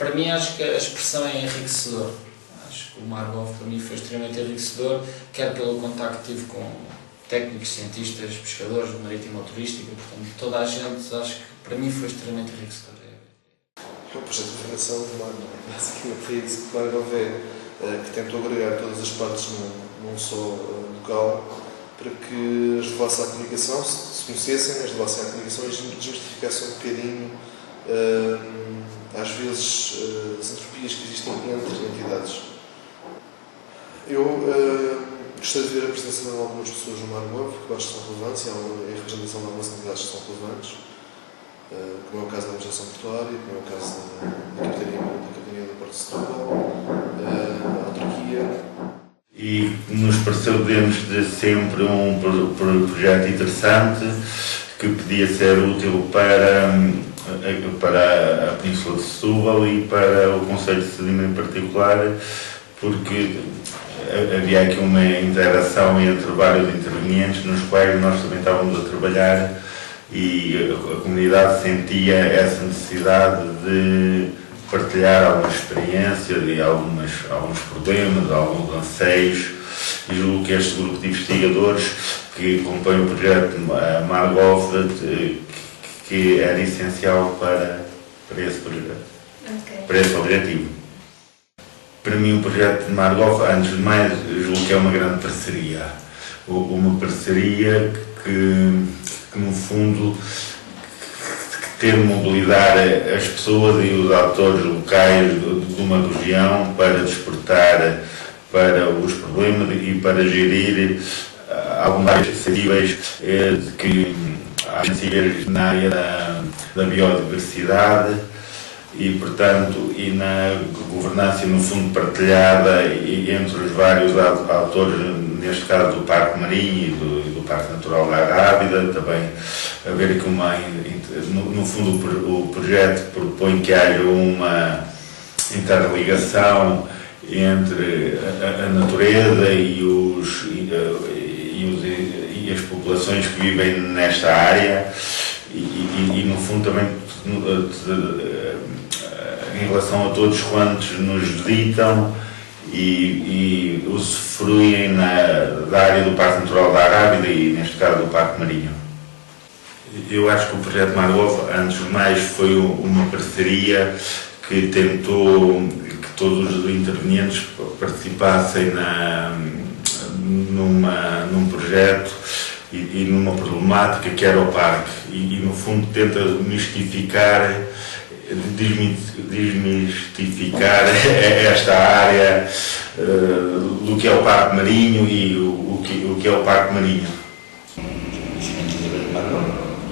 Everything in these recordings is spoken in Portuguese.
Para mim, acho que a expressão é enriquecedor. Acho que o Margov para mim foi extremamente enriquecedor, quer pelo contacto que tive com técnicos, cientistas, pescadores, marítima turística, portanto, toda a gente, acho que para mim foi extremamente enriquecedor. O projeto de formação do Margov, basicamente foi isso que o Margov que tentou agregar todas as partes num só local, para que as levassem à comunicação, se conhecessem, as levassem à comunicação e desmistificassem um bocadinho, às vezes, as entropias que existem entre entidades. Eu gostei de ver a presença de algumas pessoas no Margov, que eu acho que são relevantes, e a representação de algumas entidades que são relevantes, como é o caso da Administração Portuária, como é o caso da Capitania do Porto de Setúbal, a autarquia. E nos pareceu desde sempre um projeto interessante que podia ser útil para a Península de Setúbal e para o Concelho de Sesimbra em particular, porque havia aqui uma interação entre vários intervenientes nos quais nós também estávamos a trabalhar e a comunidade sentia essa necessidade de partilhar algumas experiências e alguns problemas, alguns anseios, e julgo que este grupo de investigadores que compõe o projeto Margov que era essencial para esse projeto, para esse objetivo. Para mim o projeto de Margov, antes de mais, julgo que é uma grande parceria. Uma parceria que no fundo ter de mobilizar as pessoas e os atores locais de uma região para despertar para os problemas e para gerir algumas iniciativas que na área da biodiversidade e, portanto, e na governança, no fundo, partilhada entre os vários atores, neste caso do Parque Marinho e do Parque Natural da Arrábida, também haver aqui no fundo o projeto propõe que haja uma interligação entre a natureza e as populações que vivem nesta área e no fundo também em relação a todos quantos nos visitam e usufruem da área do Parque Natural da Arrábida e, neste caso, do Parque Marinho. Eu acho que o projeto Margov, antes de mais, foi uma parceria que tentou que todos os intervenientes participassem num projeto e numa problemática que era o parque e no fundo tenta desmistificar esta área do que é o Parque Marinho e o que é o Parque Marinho.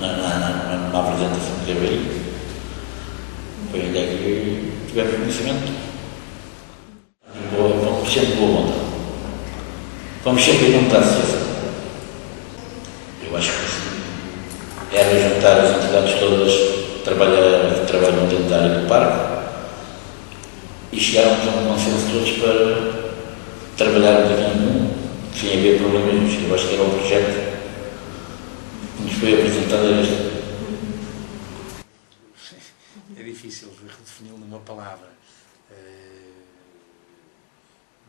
Na apresentação que teve aí, foi ainda que tivemos conhecimento. Vamos sempre boa vontade. Vamos sempre em um traço. Eu acho que era juntar as entidades todas que trabalham dentro da área do parque e chegarmos a um consenso todos para trabalharmos aqui em comum, sem haver problemas. Eu acho que era um projeto que nos foi apresentado a este. É difícil redefini-lo numa palavra,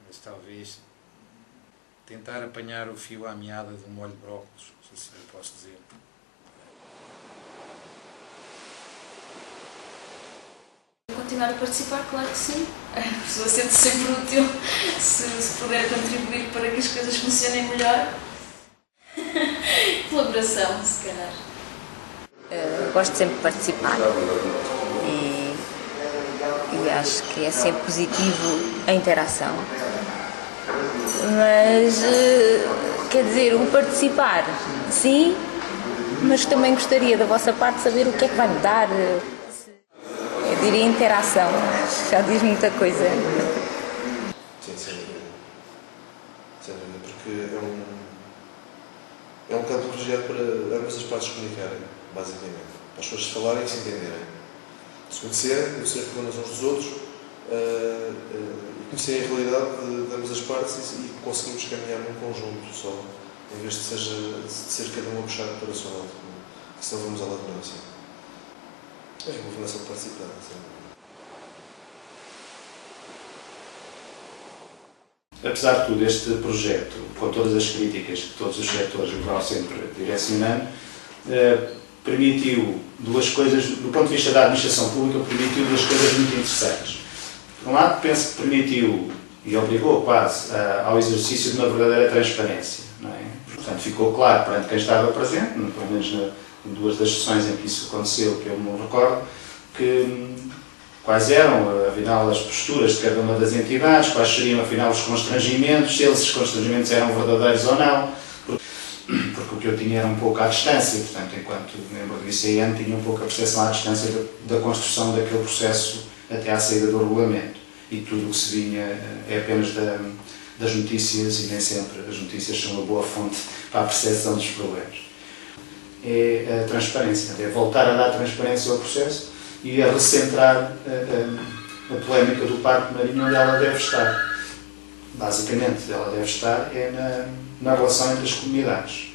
mas talvez tentar apanhar o fio à meada de um molho de brócolis, se assim eu posso dizer. Continuar a participar, claro que sim. A pessoa sente-se sempre útil se puder contribuir para que as coisas funcionem melhor. Colaboração, se calhar. Gosto sempre de participar e acho que é sempre positivo a interação. Mas, quer dizer, o participar, sim, mas também gostaria da vossa parte saber o que é que vai mudar. Eu diria interação, já diz muita coisa. Sim, sem dúvida. Sem dúvida, porque é um campo privilegiado para ambas as partes comunicarem, basicamente. Para as pessoas falarem e se entenderem. Se conhecerem problemas uns dos outros e conhecerem a realidade de ambas as partes e conseguimos caminhar num conjunto só, em vez de ser cada um a puxar para o seu lado. Senão vamos à lateral, sim. É a governação participada, sim. Apesar de tudo, este projeto, com todas as críticas que todos os setores vão sempre direcionando, permitiu duas coisas, do ponto de vista da administração pública, permitiu duas coisas muito interessantes. Por um lado, penso que permitiu e obrigou quase ao exercício de uma verdadeira transparência. Não é? Portanto, ficou claro perante quem estava presente, pelo menos em duas das sessões em que isso aconteceu, que eu me recordo, que quais eram, afinal, as posturas de cada uma das entidades, quais seriam, afinal, os constrangimentos, se esses constrangimentos eram verdadeiros ou não, porque o que eu tinha era um pouco à distância, portanto, enquanto membro do ICN, tinha um pouco a percepção à distância da construção daquele processo até à saída do regulamento. E tudo o que se vinha é apenas das notícias, e nem sempre as notícias são uma boa fonte para a percepção dos problemas. É a transparência, é voltar a dar transparência ao processo e a recentrar a polémica do Parque Marinho onde ela deve estar. Basicamente, ela deve estar na relação entre as comunidades.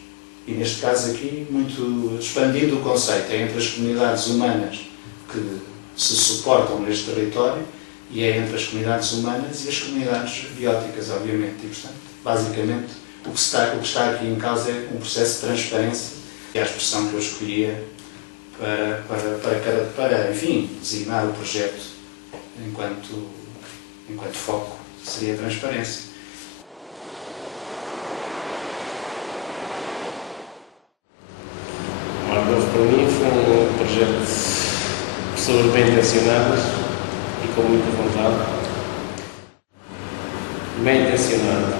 E neste caso aqui, muito expandindo o conceito, é entre as comunidades humanas que se suportam neste território e é entre as comunidades humanas e as comunidades bióticas, obviamente. E, portanto, basicamente, o que está aqui em causa é um processo de transparência, e a expressão que eu escolheria para enfim, designar o projeto enquanto foco seria a transparência. O Margof para mim foi um projeto de pessoas bem intencionadas e com muita vontade. Bem intencionado.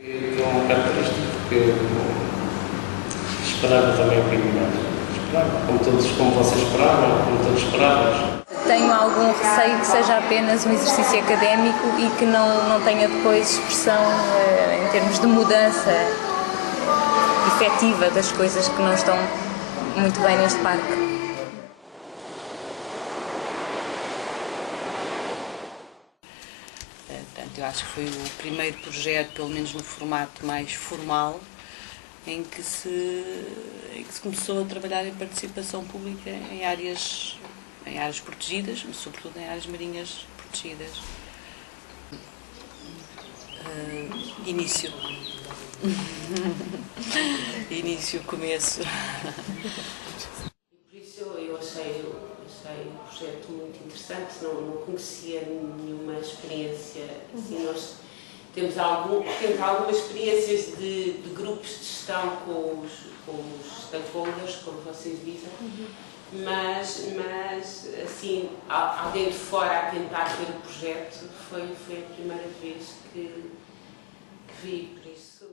E é um bocado triste porque eu esperava também um bocadinho mais. Esperava, como vocês esperavam, como todos esperávamos. Tenho algum receio que seja apenas um exercício académico e que não tenha depois expressão em termos de mudança efetiva das coisas que não estão muito bem neste parque. Portanto, eu acho que foi o primeiro projeto, pelo menos no formato mais formal, em que se começou a trabalhar em participação pública em áreas protegidas, mas sobretudo em áreas marinhas protegidas. Início. Início, começo. Por isso eu achei o projeto muito interessante, não conhecia nenhuma experiência assim. Nós temos algumas experiências de grupos de gestão com os stakeholders, como vocês dizem, mas assim, alguém de fora a tentar ver o projeto foi a primeira vez que vi, por isso.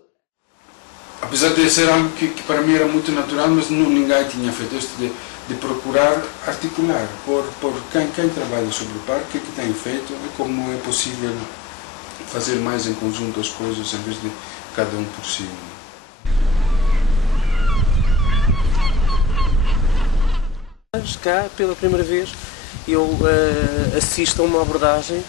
Apesar de ser algo que para mim era muito natural, mas ninguém tinha feito isto de procurar articular por quem trabalha sobre o parque, o que tem feito e como é possível fazer mais em conjunto as coisas em vez de cada um por si. Cá, pela primeira vez, eu assisto a uma abordagem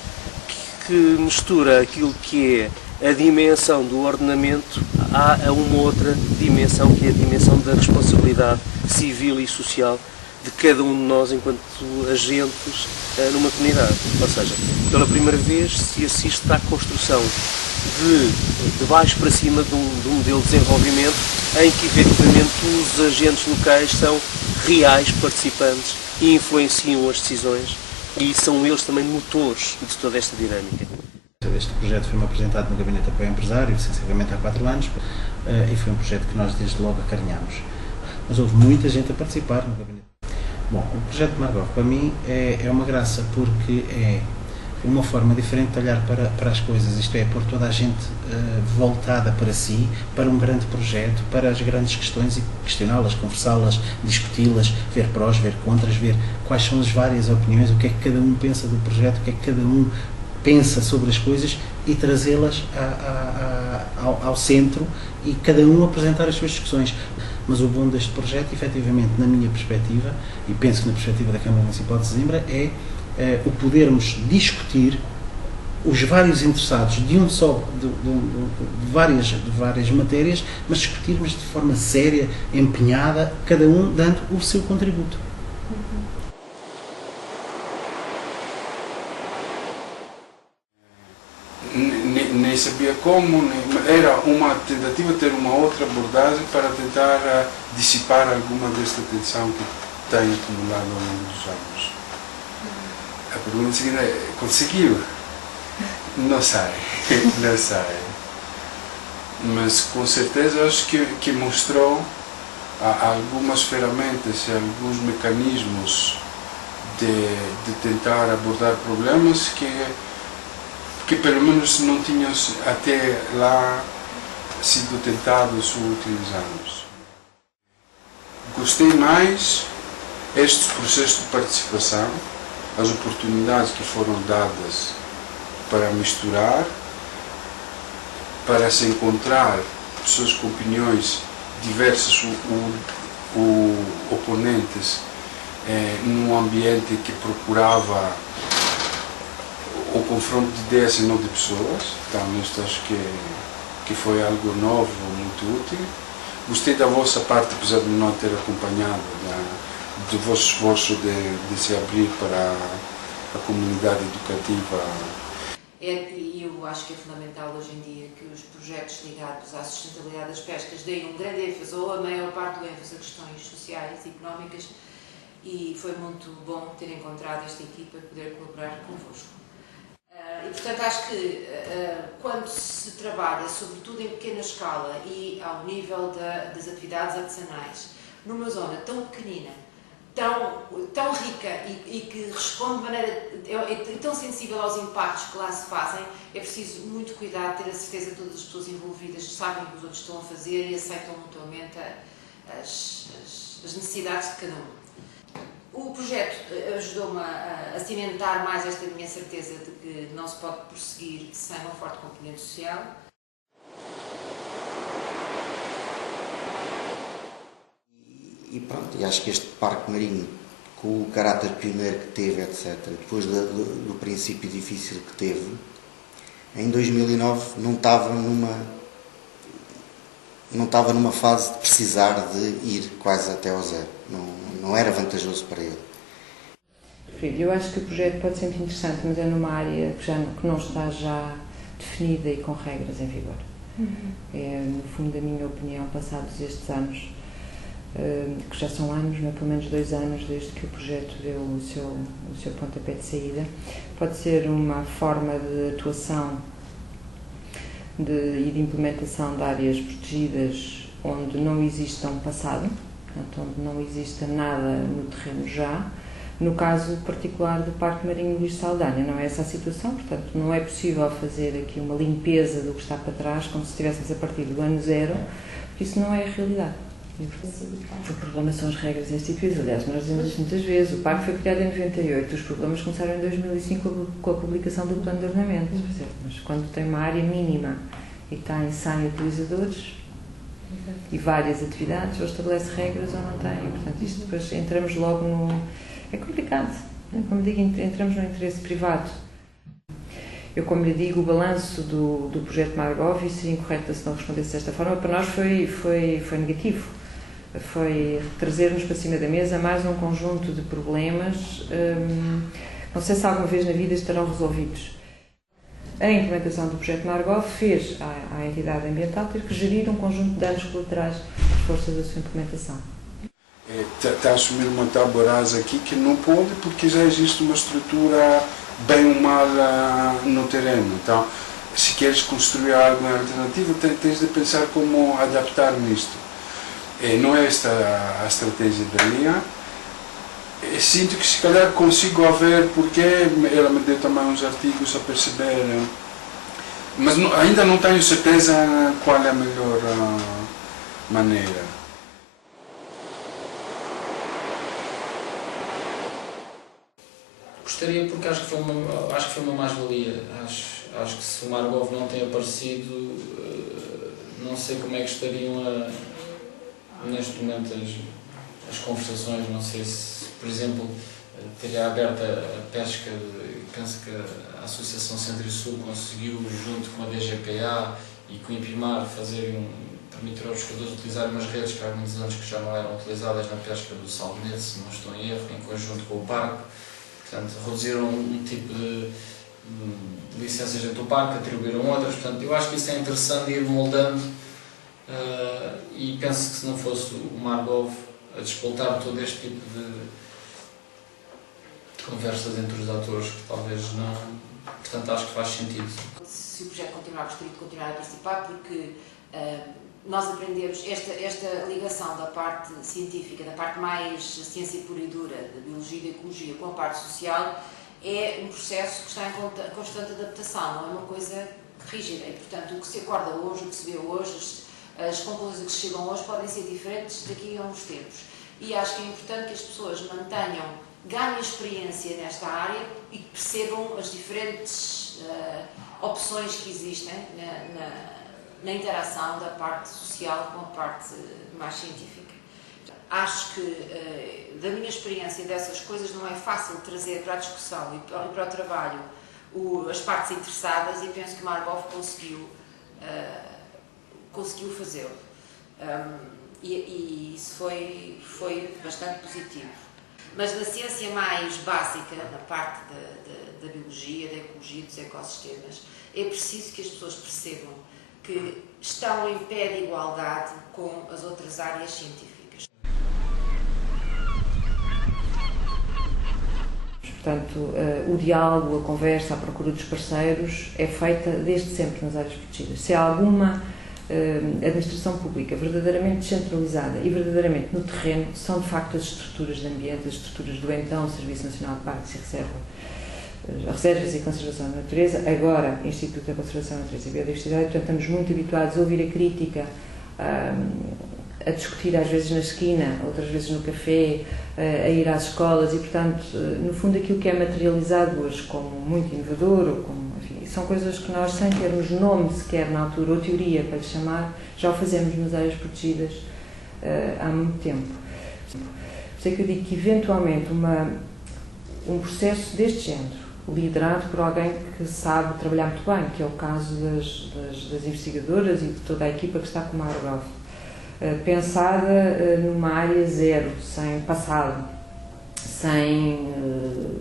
que mistura aquilo que é a dimensão do ordenamento a uma outra dimensão, que é a dimensão da responsabilidade civil e social de cada um de nós enquanto agentes numa comunidade. Ou seja, pela primeira vez se assiste à construção de baixo para cima de um modelo de desenvolvimento em que efetivamente os agentes locais são reais participantes e influenciam as decisões e são eles também motores de toda esta dinâmica. Este projeto foi-me apresentado no Gabinete de Apoio ao Empresário, sensivelmente há 4 anos, e foi um projeto que nós desde logo acarinhámos. Mas houve muita gente a participar no Gabinete. Bom, o projeto de Margof para mim é uma graça porque é uma forma diferente de olhar para as coisas, isto é, pôr toda a gente voltada para si, para um grande projeto, para as grandes questões e questioná-las, conversá-las, discuti-las, ver prós, ver contras, ver quais são as várias opiniões, o que é que cada um pensa do projeto, o que é que cada um pensa sobre as coisas e trazê-las ao centro e cada um apresentar as suas discussões. Mas o bom deste projeto, efetivamente, na minha perspectiva, e penso que na perspectiva da Câmara Municipal de Sesimbra, é o podermos discutir os vários interessados de várias matérias, mas discutirmos de forma séria, empenhada, cada um dando o seu contributo. como era uma tentativa de ter uma outra abordagem para tentar dissipar alguma desta tensão que tem acumulado ao longo dos anos. A pergunta seguinte é: conseguiu? Não sei, não sei. Mas com certeza acho que mostrou algumas ferramentas e alguns mecanismos de tentar abordar problemas que pelo menos não tinham até lá sido tentados ou utilizados. Gostei mais estes processos de participação, as oportunidades que foram dadas para misturar, para se encontrar pessoas com opiniões diversas ou oponentes num ambiente que procurava o confronto de ideias e não de pessoas. Então isto acho que foi algo novo, muito útil. Gostei da vossa parte, apesar de não ter acompanhado, do vosso esforço de se abrir para a comunidade educativa. E eu acho que é fundamental hoje em dia que os projetos ligados à sustentabilidade das pescas deem um grande ênfase, ou a maior parte do ênfase, a questões sociais e económicas, e foi muito bom ter encontrado esta equipa e poder colaborar convosco. E portanto acho que quando se trabalha, sobretudo em pequena escala e ao nível das atividades artesanais, numa zona tão pequenina, tão rica e que responde de maneira tão sensível aos impactos que lá se fazem, é preciso muito cuidado, ter a certeza que todas as pessoas envolvidas sabem o que os outros estão a fazer e aceitam mutuamente as necessidades de cada um. O projeto ajudou-me a cimentar mais esta minha certeza de que não se pode prosseguir sem uma forte componente social. E pronto, e acho que este parque marinho, com o caráter pioneiro que teve, etc., depois do princípio difícil que teve, em 2009 não estava numa fase de precisar de ir quase até ao zero. Não era vantajoso para ele. Eu acho que o projeto pode ser muito interessante, mas é numa área que não está já definida e com regras em vigor. É, no fundo, a minha opinião, passados estes anos, que já são anos, mas pelo menos 2 anos desde que o projeto deu o seu pontapé de saída, pode ser uma forma de atuação e de implementação de áreas protegidas onde não exista um passado, portanto, onde não exista nada no terreno já. No caso particular do Parque Marinho Luís Saldanha, não é essa a situação, portanto, não é possível fazer aqui uma limpeza do que está para trás, como se estivéssemos a partir do ano zero, porque isso não é a realidade. O problema são as regras instituídas. Aliás, nós dizemos isto muitas vezes. O parque foi criado em 98, os problemas começaram em 2005 com a publicação do plano de ordenamento. Mas quando tem uma área mínima e tem 100 utilizadores e várias atividades, ou estabelece regras ou não tem. Portanto, isto depois entramos logo no... É complicado. Como digo, entramos no interesse privado. Eu, como lhe digo, o balanço do projeto Margov, e seria incorreto se não respondesse desta forma, para nós foi negativo. Foi trazer-nos para cima da mesa mais um conjunto de problemas, não sei se alguma vez na vida estarão resolvidos. A implementação do projeto Margov fez à entidade ambiental ter que gerir um conjunto de danos colaterais às forças da sua implementação. Está a assumir uma tábua rasa aqui que não pode, porque já existe uma estrutura bem ou mal no terreno. Então, se queres construir algo alternativo, tens de pensar como adaptar nisto. Não é esta a estratégia da linha. Sinto que se calhar consigo ver, porque ela me deu também uns artigos a perceber, mas ainda não tenho certeza qual é a melhor maneira. Gostaria, porque acho que foi uma mais-valia. Acho que se o Margov não tem aparecido, não sei como é que estariam neste momento as conversações. Não sei se, por exemplo, teria aberto a pesca. Penso que a Associação Centro e Sul conseguiu, junto com a DGPA e com o IPIMAR, permitir aos pescadores utilizarem umas redes que há muitos anos que já não eram utilizadas na pesca do salmonete, se não estou em erro, em conjunto com o parque. Portanto, reduziram um tipo licenças dentro do parque, atribuíram outras, portanto eu acho que isso é interessante ir moldando e penso que se não fosse o Margov a despoltar todo este tipo de conversas entre os atores, que talvez não, portanto acho que faz sentido. Se o projeto continuar, gostaria de continuar a participar porque nós aprendemos esta ligação da parte científica, da parte mais ciência pura e dura, da biologia e da ecologia, com a parte social, é um processo que está em constante adaptação, não é uma coisa rígida. E, portanto, o que se acorda hoje, o que se vê hoje, as conclusões a que se chegam hoje podem ser diferentes daqui a uns tempos. E acho que é importante que as pessoas ganhem experiência nesta área e que percebam as diferentes opções que existem na interação da parte social com a parte mais científica. Acho que, da minha experiência dessas coisas, não é fácil trazer para a discussão e para o trabalho as partes interessadas, e penso que Margov conseguiu fazê-lo. E isso foi bastante positivo. Mas na ciência mais básica, na parte da biologia, da ecologia, dos ecossistemas, é preciso que as pessoas percebam que estão em pé de igualdade com as outras áreas científicas. Portanto, o diálogo, a conversa, a procura dos parceiros é feita desde sempre nas áreas protegidas. Se há alguma administração pública verdadeiramente descentralizada e verdadeiramente no terreno, são de facto as estruturas de ambiente, as estruturas do então Serviço Nacional de Parques e Reservas e Conservação da Natureza, agora Instituto da Conservação da Natureza e Biodiversidade. Portanto, estamos muito habituados a ouvir a crítica, a discutir às vezes na esquina, outras vezes no café, a ir às escolas e, portanto, no fundo aquilo que é materializado hoje como muito inovador, ou como, enfim, são coisas que nós, sem termos nome sequer na altura, ou teoria para lhe chamar, já o fazemos nas áreas protegidas há muito tempo. Por isso é que eu digo que eventualmente um processo deste género, liderado por alguém que sabe trabalhar muito bem, que é o caso das investigadoras e de toda a equipa que está com o Margov, pensada numa área zero, sem passado, sem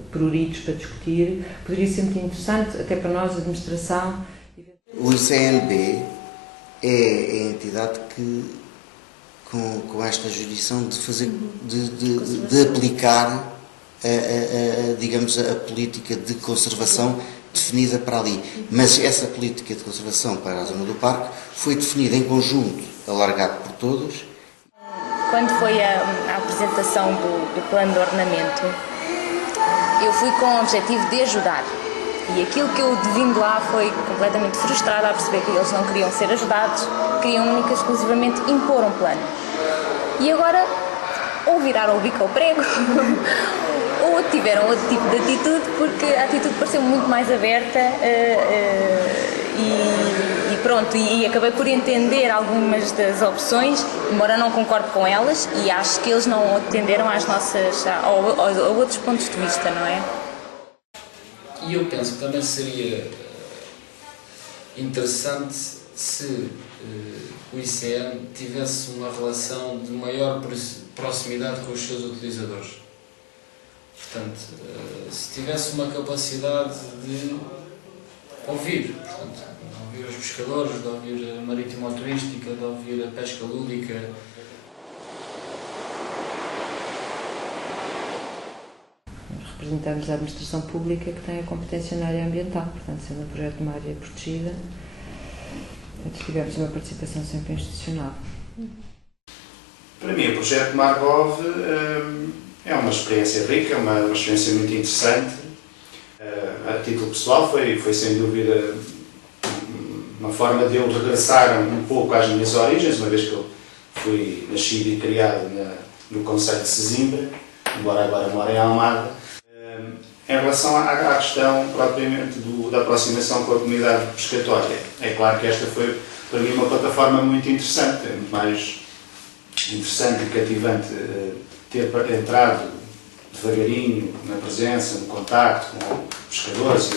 pruritos para discutir, poderia ser muito interessante, até para nós, a administração. O ICNB é a entidade que, com esta jurisdição de fazer, de aplicar digamos, a política de conservação definida para ali. Mas essa política de conservação para a zona do parque foi definida em conjunto, alargado por todos. Quando foi a apresentação do plano de ordenamento, eu fui com o objetivo de ajudar. E aquilo que eu vindo lá foi completamente frustrada a perceber que eles não queriam ser ajudados, queriam única e exclusivamente impor um plano. E agora, ou viraram o bico ao prego, ou tiveram outro tipo de atitude, porque a atitude pareceu muito mais aberta e pronto, e acabei por entender algumas das opções, embora não concorde com elas, e acho que eles não atenderam às nossas, a outros pontos de vista, não é? E eu penso que também seria interessante se o ICN tivesse uma relação de maior proximidade com os seus utilizadores. Portanto, se tivesse uma capacidade de ouvir, portanto, de ouvir os pescadores, de ouvir a marítimo-turística, de ouvir a pesca lúdica. Representamos a administração pública que tem a competência na área ambiental, portanto, sendo um projeto de uma área protegida, tivemos uma participação sempre institucional. Para mim, o projeto Margov é uma experiência rica, uma experiência muito interessante. A título pessoal foi sem dúvida uma forma de eu regressar um pouco às minhas origens, uma vez que eu fui nascido e criado no concelho de Sesimbra, embora agora moro em Almada. Em relação à questão propriamente da aproximação com a comunidade pescatória, é claro que esta foi para mim uma plataforma muito interessante, é muito mais interessante e cativante ter entrado devagarinho na presença, no contacto com pescadores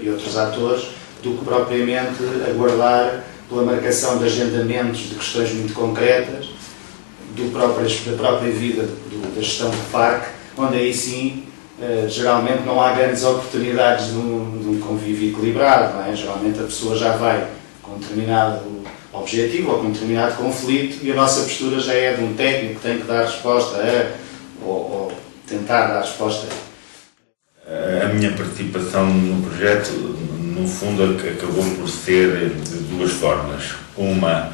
e outros atores, do que propriamente aguardar pela marcação de agendamentos de questões muito concretas da própria vida da gestão do parque, onde aí sim geralmente não há grandes oportunidades de um convívio equilibrado, não é? Geralmente a pessoa já vai com um determinado objetivo ou com um determinado conflito e a nossa postura já é de um técnico que tem que dar resposta ou tentar dar resposta a minha participação no projeto, no fundo, acabou por ser de duas formas. Uma,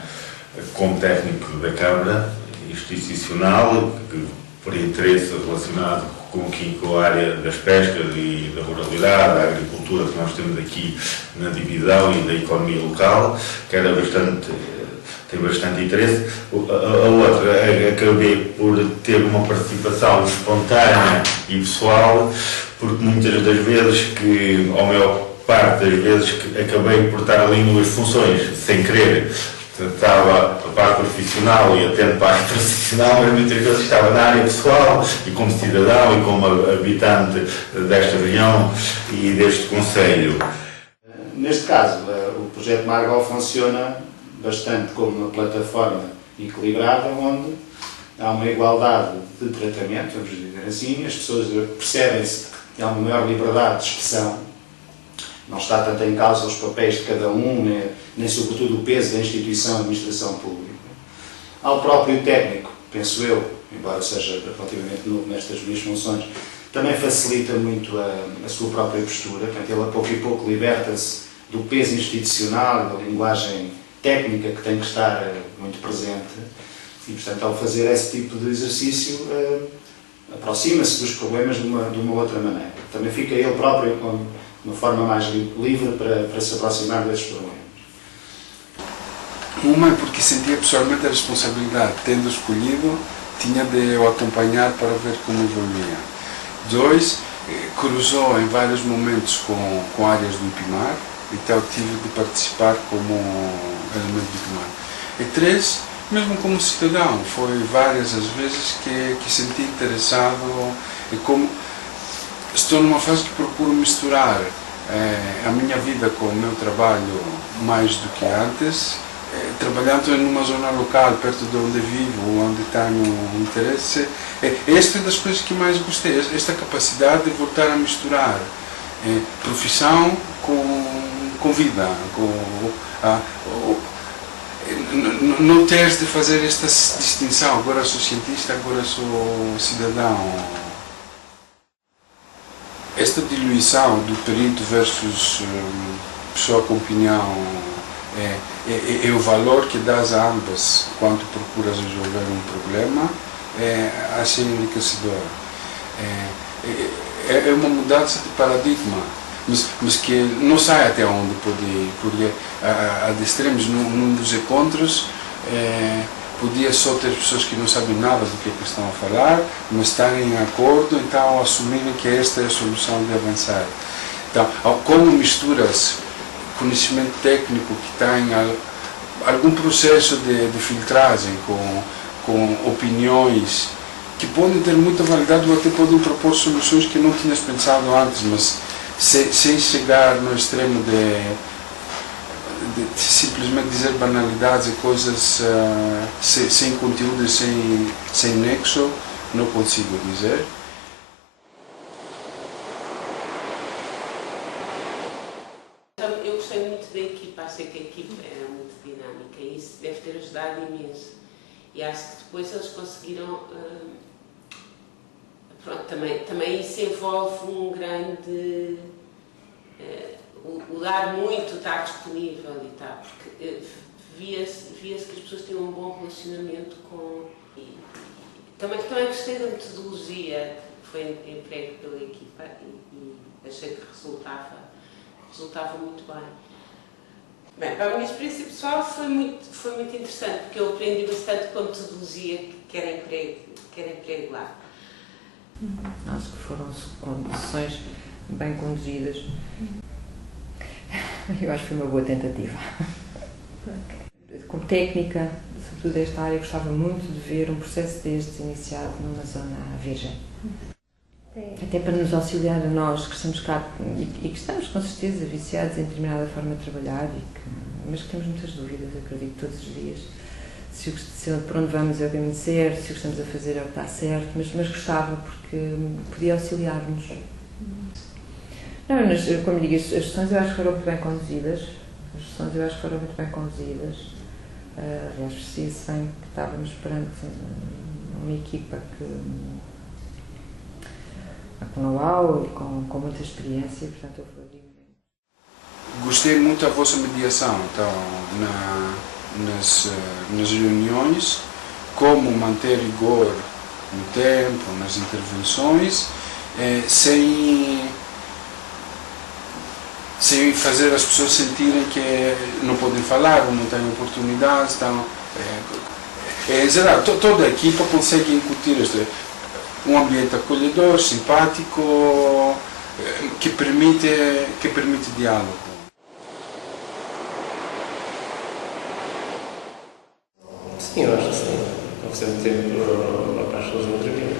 como técnico da Câmara Institucional, que por interesse relacionado com a área das pescas e da ruralidade, da agricultura que nós temos aqui na divisão e da economia local, que era tem bastante interesse. A outra, acabei por ter uma participação espontânea e pessoal, porque muitas das vezes ou a maior parte das vezes que acabei por estar ali em duas funções, sem querer. Estava a parte profissional e atento para a parte profissional, mas muitas vezes estava na área pessoal e como cidadão e como habitante desta região e deste concelho. Neste caso, o projeto Margol funciona bastante como uma plataforma equilibrada, onde há uma igualdade de tratamento, vamos dizer assim, as pessoas percebem-se que há uma maior liberdade de expressão, não está tanto em causa os papéis de cada um, nem sobretudo o peso da instituição e administração pública. Ao próprio técnico, penso eu, embora seja relativamente novo nestas minhas funções, também facilita muito a sua própria postura, portanto ele a pouco e pouco liberta-se do peso institucional, da linguagem técnica que tem que estar muito presente e, portanto, ao fazer esse tipo de exercício, aproxima-se dos problemas de uma outra maneira. Também fica ele próprio com uma forma mais livre para se aproximar desses problemas. Uma é porque sentia pessoalmente a responsabilidade, tendo escolhido, tinha de o acompanhar para ver como evoluía. Dois, cruzou em vários momentos com áreas do IPMAR, então tive de participar como elemento do IPMAR. E três, mesmo como cidadão, foi várias as vezes que senti interessado e como estou numa fase que procuro misturar a minha vida com o meu trabalho mais do que antes, trabalhando numa zona local, perto de onde vivo, onde tenho interesse. Esta é das coisas que mais gostei, esta capacidade de voltar a misturar profissão com vida, não teres de fazer esta distinção, agora sou cientista, agora sou cidadão. Esta diluição do perito versus pessoa com opinião é o valor que dás a ambas quando procuras resolver um problema, achei enriquecedor. É uma mudança de paradigma, mas que não sai até onde pode ir, porque a de extremos, num dos encontros, podia só ter pessoas que não sabem nada do que estão a falar, mas estarem em acordo, então assumirem que esta é a solução de avançar. Então, como misturas conhecimento técnico que tem algum processo de filtragem com opiniões que podem ter muita validade ou até podem propor soluções que não tinhas pensado antes, mas sem chegar no extremo de simplesmente dizer banalidades e coisas sem conteúdo e sem nexo, não consigo dizer. Eu gostei muito da equipa, achei que a equipa era muito dinâmica e isso deve ter ajudado imenso. E acho que depois eles conseguiram... pronto, também isso envolve um grande... o dar muito, estar disponível e tal, porque via-se que as pessoas tinham um bom relacionamento com... Também gostei da metodologia que foi emprego pela equipa e achei que resultava muito bem. Bem, para a minha experiência pessoal foi muito interessante, porque eu aprendi bastante com a metodologia que era emprego lá. Acho que foram sessões bem conduzidas. Eu acho que foi uma boa tentativa. Como técnica, sobretudo desta área, gostava muito de ver um processo destes iniciado numa zona virgem. Até para nos auxiliar a nós que estamos cá e que estamos com certeza viciados em determinada forma de trabalhar, mas que temos muitas dúvidas, acredito, todos os dias, se por onde vamos é o caminho certo, se o que estamos a fazer é o que está certo, mas gostava porque podia auxiliar-nos. Não, como digo, as sessões eu acho que foram muito bem conduzidas. Aliás, preciso bem que estávamos perante uma equipa com know-how e com muita experiência, portanto houve ali. Gostei muito da vossa mediação, então, nas reuniões, como manter rigor no tempo, nas intervenções, sem fazer as pessoas sentirem que não podem falar ou não têm oportunidades. Então, em geral, toda a equipa consegue incutir um ambiente acolhedor, simpático, que permite diálogo. Sim, eu acho que sim. Com sempre tempo para as pessoas intervirem.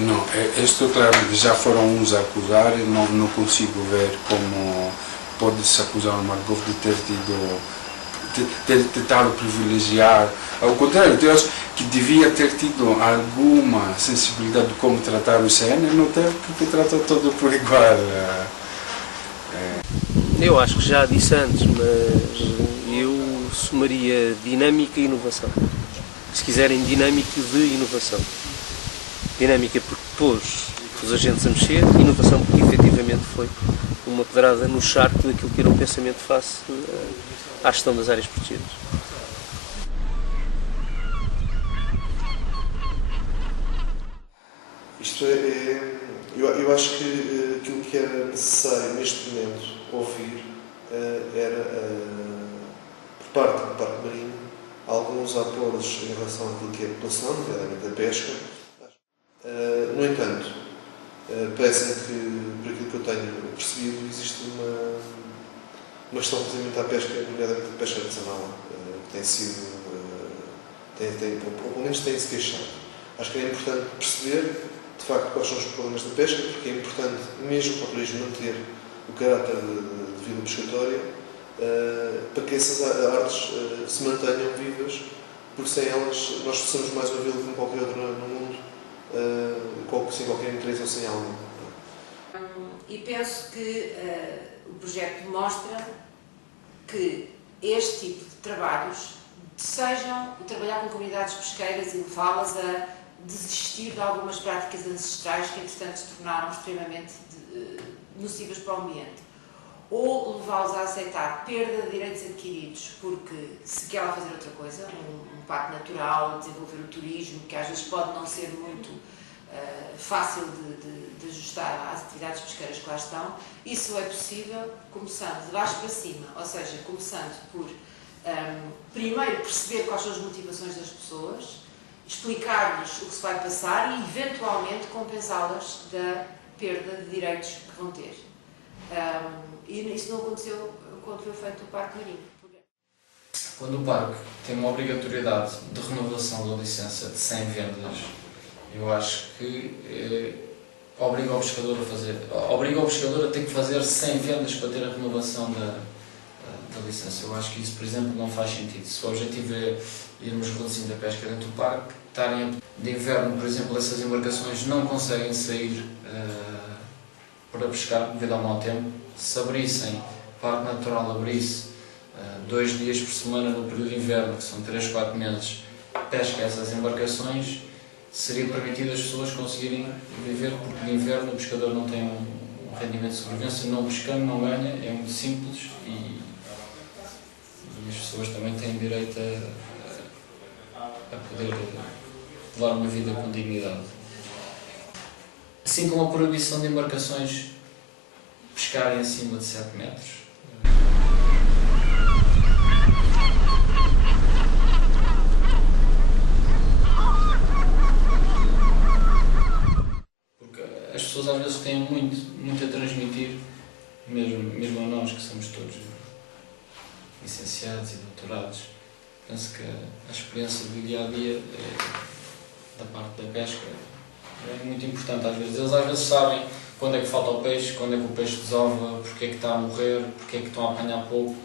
Não, isto claramente já foram uns a acusar, não consigo ver como pode-se acusar o Margov de ter tentado privilegiar. Ao contrário, eu acho que devia ter tido alguma sensibilidade de como tratar o ICN, não teve, porque tratou todo por igual. Eu acho que já disse antes, mas eu somaria dinâmica e inovação. Se quiserem, dinâmica de inovação. Dinâmica porque pôs os agentes a mexer, inovação porque efetivamente foi uma pedrada no charco daquilo que era um pensamento face à gestão das áreas protegidas. Isto eu acho que aquilo que era necessário neste momento ouvir era, por parte do Parque Marinho, alguns aporos em relação àquilo que é a população, nomeadamente a pesca. No entanto, parece-me que, por aquilo que eu tenho percebido, existe uma questão relativamente à pesca, nomeadamente a pesca artesanal, que tem sido, ou pelo menos tem-se queixado. Acho que é importante perceber, de facto, quais são os problemas da pesca, porque é importante, mesmo para o turismo, manter o caráter de vida pescatória, para que essas artes se mantenham vivas, porque sem elas nós somos mais uma vila como qualquer outra no mundo, sem qualquer interesse ou sem alma. E penso que o projeto mostra que este tipo de trabalhos sejam trabalhar com comunidades pesqueiras e levá-las a desistir de algumas práticas ancestrais que, entretanto, se tornaram extremamente nocivas para o ambiente. Ou levá-los a aceitar perda de direitos adquiridos porque se quer lá fazer outra coisa, um parque natural, desenvolver o turismo, que às vezes pode não ser muito fácil de ajustar às atividades pesqueiras que lá estão. Isso é possível começando de baixo para cima, ou seja, começando por primeiro perceber quais são as motivações das pessoas, explicar-lhes o que se vai passar e eventualmente compensá-las da perda de direitos que vão ter. E isso não aconteceu quando foi feito o Parque Marinho. Quando o parque tem uma obrigatoriedade de renovação da licença de 100 vendas, eu acho que obriga o pescador a ter que fazer 100 vendas para ter a renovação da licença. Eu acho que isso, por exemplo, não faz sentido. Se o objetivo é irmos reduzindo a pesca dentro do parque, de inverno, por exemplo, essas embarcações não conseguem sair para pescar devido ao mau tempo. Se abrissem, o Parque Natural abrisse 2 dias por semana no período de inverno, que são 3, 4 meses, pesca essas embarcações, seria permitido as pessoas conseguirem viver, porque de inverno o pescador não tem um rendimento de sobrevivência, não pescando, não ganha, é muito simples e as pessoas também têm direito a poder levar uma vida com dignidade. Assim como a proibição de embarcações pescarem acima de 7 metros. Porque as pessoas às vezes têm muito a transmitir, mesmo a nós que somos todos licenciados e doutorados. Penso que a experiência do dia-a-dia da parte da pesca é muito importante às vezes. Eles às vezes sabem quando é que falta o peixe, quando é que o peixe desova, porque é que está a morrer, porque é que estão a apanhar pouco.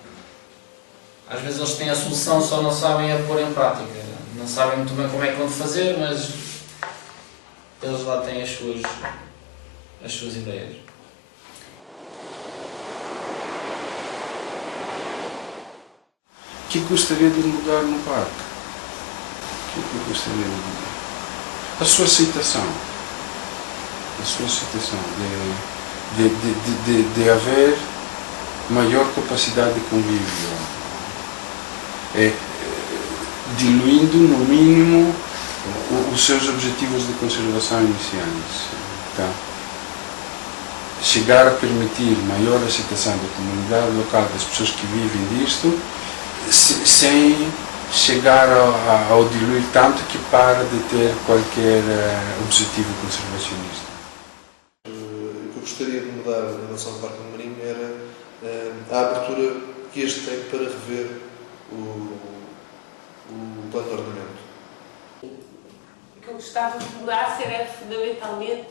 Às vezes eles têm a solução, só não sabem a pôr em prática. Não sabem muito bem como é que vão fazer, mas eles lá têm as suas ideias. O que gostaria de mudar no parque? O que eu gostaria de mudar? A sua aceitação. A sua aceitação de haver maior capacidade de convívio. Diluindo, no mínimo, os seus objetivos de conservação iniciais. Tá? Chegar a permitir maior aceitação da comunidade local, das pessoas que vivem disto, sem chegar ao diluir tanto que para de ter qualquer objetivo conservacionista. O que eu gostaria de mudar em relação ao Parque do Marinho era a abertura que este tem para rever o plano de ordenamento. O que eu gostava de mudar era fundamentalmente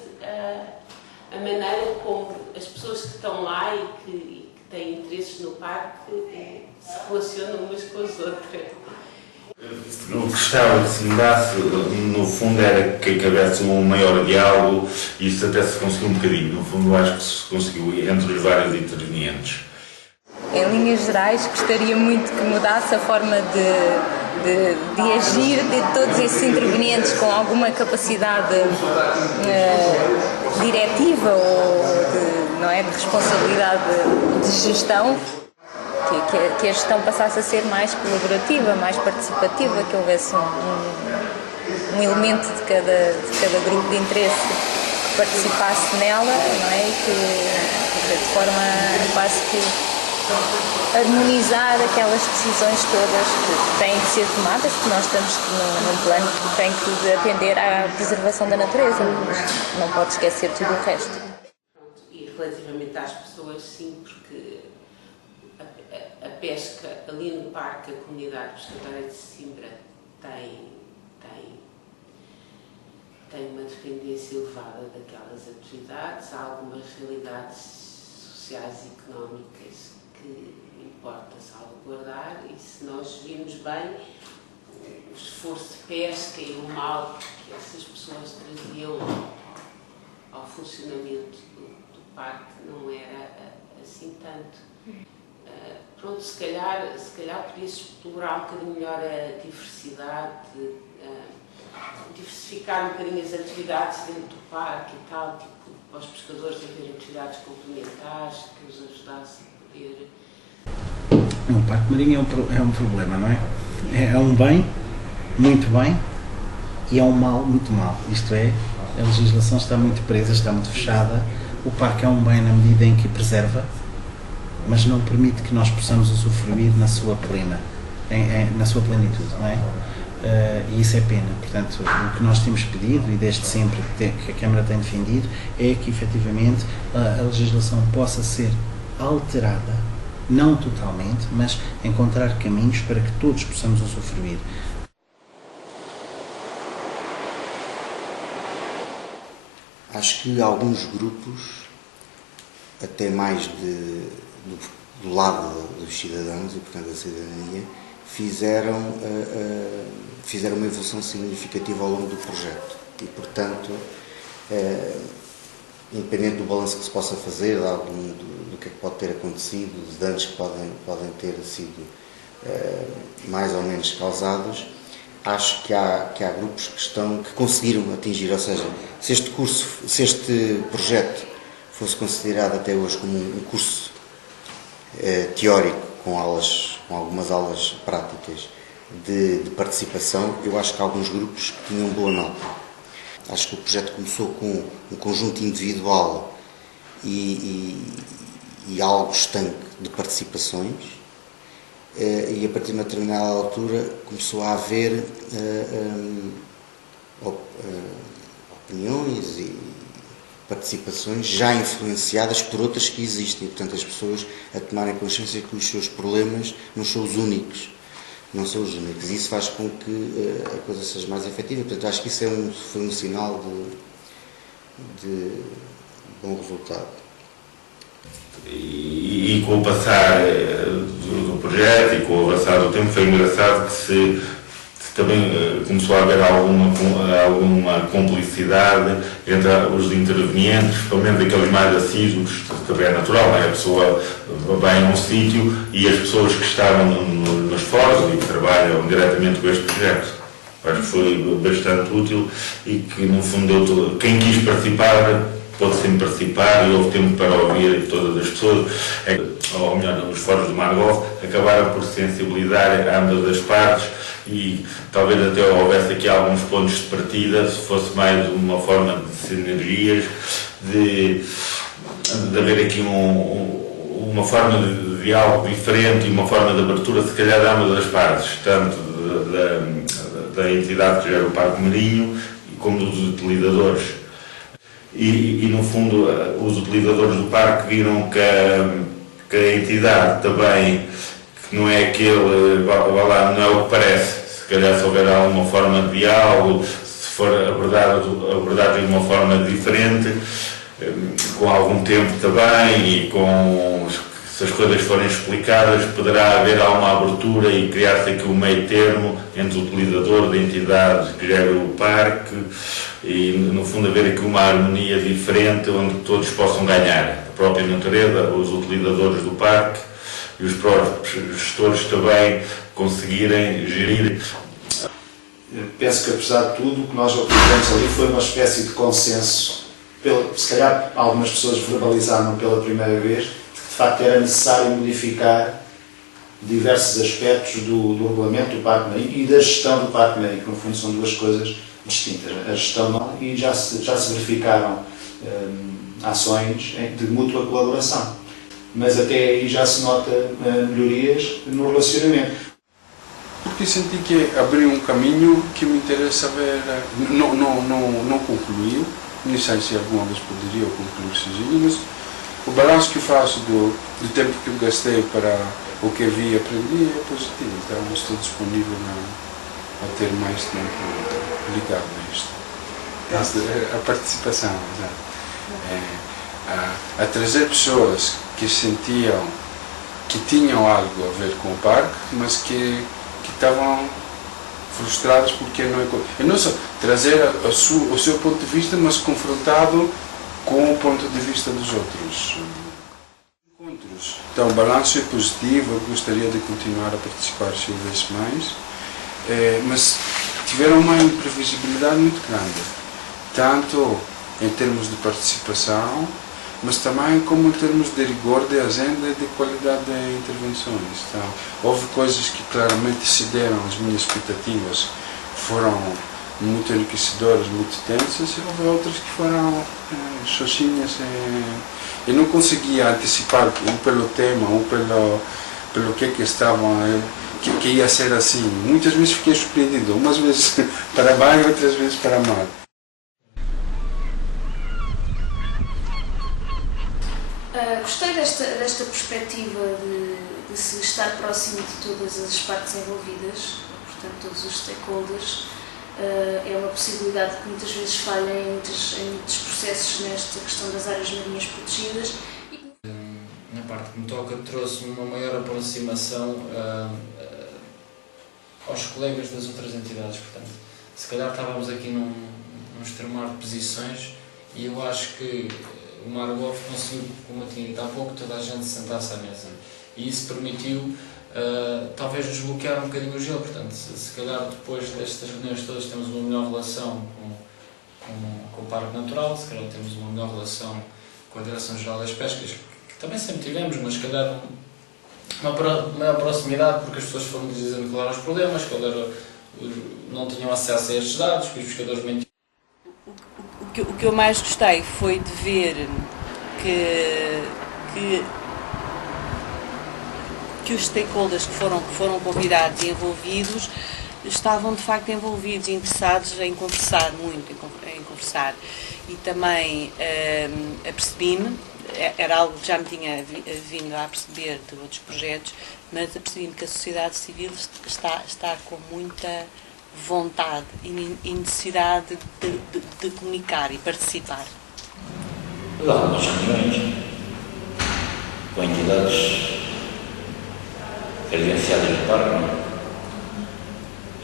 a maneira como as pessoas que estão lá e que têm interesses no parque se relacionam umas com as outras. O que gostava que se mudasse, no fundo, era que houvesse um maior diálogo, e isso até se conseguiu um bocadinho. No fundo, acho que se conseguiu entre os vários intervenientes. Em linhas gerais, gostaria muito que mudasse a forma de agir de todos esses intervenientes com alguma capacidade diretiva ou de responsabilidade de gestão. Que a gestão passasse a ser mais colaborativa, mais participativa, que houvesse um elemento de cada grupo de interesse que participasse nela, não é? E que de forma quase que harmonizar aquelas decisões todas que têm de ser tomadas, porque nós estamos num plano que tem que atender à preservação da natureza, mas não pode esquecer tudo o resto. E relativamente às pessoas, sim, porque a pesca ali no parque, a comunidade pescatória de Sesimbra tem uma dependência elevada daquelas atividades. Há algumas realidades sociais e económicas que importa salvaguardar, e se nós virmos bem o esforço de pesca e o mal que essas pessoas traziam ao funcionamento do parque não era assim tanto. Pronto, se calhar podia-se explorar um bocadinho melhor a diversidade, diversificar um bocadinho as atividades dentro do parque e tal, tipo, para os pescadores haver atividades complementares que os ajudassem a poder... O Parque Marinho é um problema, não é? É um bem, muito bem, e é um mal, muito mal. Isto é, a legislação está muito presa, está muito fechada. O parque é um bem na medida em que preserva, mas não permite que nós possamos usufruir na sua plena, na sua plenitude, não é? E isso é pena. Portanto, o que nós temos pedido, e desde sempre que a Câmara tem defendido, é que efetivamente a legislação possa ser alterada, não totalmente, mas encontrar caminhos para que todos possamos usufruir. Acho que alguns grupos, até mais do lado dos cidadãos e, portanto, da cidadania, fizeram uma evolução significativa ao longo do projeto e, portanto, independente do balanço que se possa fazer, do que é que pode ter acontecido, dos danos que podem ter sido mais ou menos causados, acho que há grupos que conseguiram atingir, ou seja, se este projeto fosse considerado até hoje como um curso teórico com algumas aulas práticas de participação, eu acho que há alguns grupos que tinham boa nota. Acho que o projeto começou com um conjunto individual e algo estanque de participações, e a partir de uma determinada altura começou a haver opiniões e participações já influenciadas por outras que existem, e, portanto, as pessoas a tomarem consciência que os seus problemas não são os únicos. Não são os únicos. E isso faz com que a coisa seja mais efetiva. Portanto, acho que isso foi um sinal de bom resultado. E com o passar do projeto e com o avançar do tempo, foi engraçado que se também começou a haver alguma cumplicidade entre os intervenientes, principalmente aqueles mais assíduos, também é natural, não é? A pessoa vai a um sítio e as pessoas que estavam nos fóruns e que trabalham diretamente com este projeto. Acho que foi bastante útil e que, no fundo, quem quis participar pode sempre participar e houve tempo para ouvir todas as pessoas. Ou melhor, nos fóruns do Margov acabaram por sensibilizar ambas as partes e talvez até houvesse aqui alguns pontos de partida, se fosse mais uma forma de sinergias, de haver aqui uma forma de diálogo diferente e uma forma de abertura, se calhar, de ambas as partes, tanto da entidade que gera o Parque Marinho como dos utilizadores. E no fundo, os utilizadores do parque viram que a entidade também, que não é aquele, não é o que parece, se calhar se houver alguma forma de diálogo, se for abordado de uma forma diferente, com algum tempo também e se as coisas forem explicadas, poderá haver alguma abertura e criar-se aqui um meio termo entre o utilizador da entidade que gera o parque e, no fundo, haver aqui uma harmonia diferente onde todos possam ganhar. A própria natureza, os utilizadores do parque e os próprios gestores também conseguirem gerir. Penso que, apesar de tudo, o que nós obtivemos ali foi uma espécie de consenso. Se calhar algumas pessoas verbalizaram pela primeira vez que, de facto, era necessário modificar diversos aspectos do regulamento do Parque Marinho e da gestão do Parque Marinho, que, no fundo, são duas coisas distintas. A gestão, e já se verificaram ações de mútua colaboração. Mas até aí já se nota melhorias no relacionamento. Porque senti que abriu um caminho que me interessa ver. Não concluiu, nem sei se alguma vez poderia concluir sozinho, mas o balanço que faço do tempo que eu gastei para o que vi e aprendi é positivo. Então estou disponível a ter mais tempo ligado a isto. A participação, a trazer pessoas que sentiam que tinham algo a ver com o parque, mas que estavam frustrados porque não é... E não só trazer o seu ponto de vista, mas confrontado com o ponto de vista dos outros. Então o balanço é positivo, eu gostaria de continuar a participar se houvesse mais, mas tiveram uma imprevisibilidade muito grande, tanto em termos de participação, mas também como em termos de rigor de agenda e de qualidade de intervenções. Então, houve coisas que claramente cederam às minhas expectativas, foram muito enriquecedoras, muito tensas, e houve outras que foram xoxinhas. Eu não conseguia antecipar, ou pelo tema, ou pelo que estavam, que ia ser assim. Muitas vezes fiquei surpreendido, umas vezes para bem, outras vezes para mal. Gostei desta perspectiva de se estar próximo de todas as partes envolvidas, portanto todos os stakeholders. É uma possibilidade que muitas vezes falha em muitos processos nesta questão das áreas marinhas protegidas. Na parte que me toca, trouxe uma maior aproximação aos colegas das outras entidades. Portanto, se calhar estávamos aqui num extremar de posições e eu acho que o Margov conseguiu, como eu tinha dito há pouco, toda a gente sentasse à mesa. E isso permitiu, talvez, desbloquear um bocadinho o gelo. Portanto, se calhar depois destas reuniões todas temos uma melhor relação com o Parque Natural, se calhar temos uma melhor relação com a Direção-Geral das Pescas, que também sempre tivemos, mas se calhar uma maior proximidade, porque as pessoas foram dizendo qual eram os problemas, não tinham acesso a estes dados, que os pescadores mentiam. O que eu mais gostei foi de ver que os stakeholders que foram convidados e envolvidos estavam de facto envolvidos e interessados em conversar muito, em conversar. E também apercebi-me, era algo que já me tinha vindo a perceber de outros projetos, mas apercebi-me que a sociedade civil está com muita vontade e necessidade de comunicar e participar. Algumas reuniões. com entidades credenciadas do parque, não é?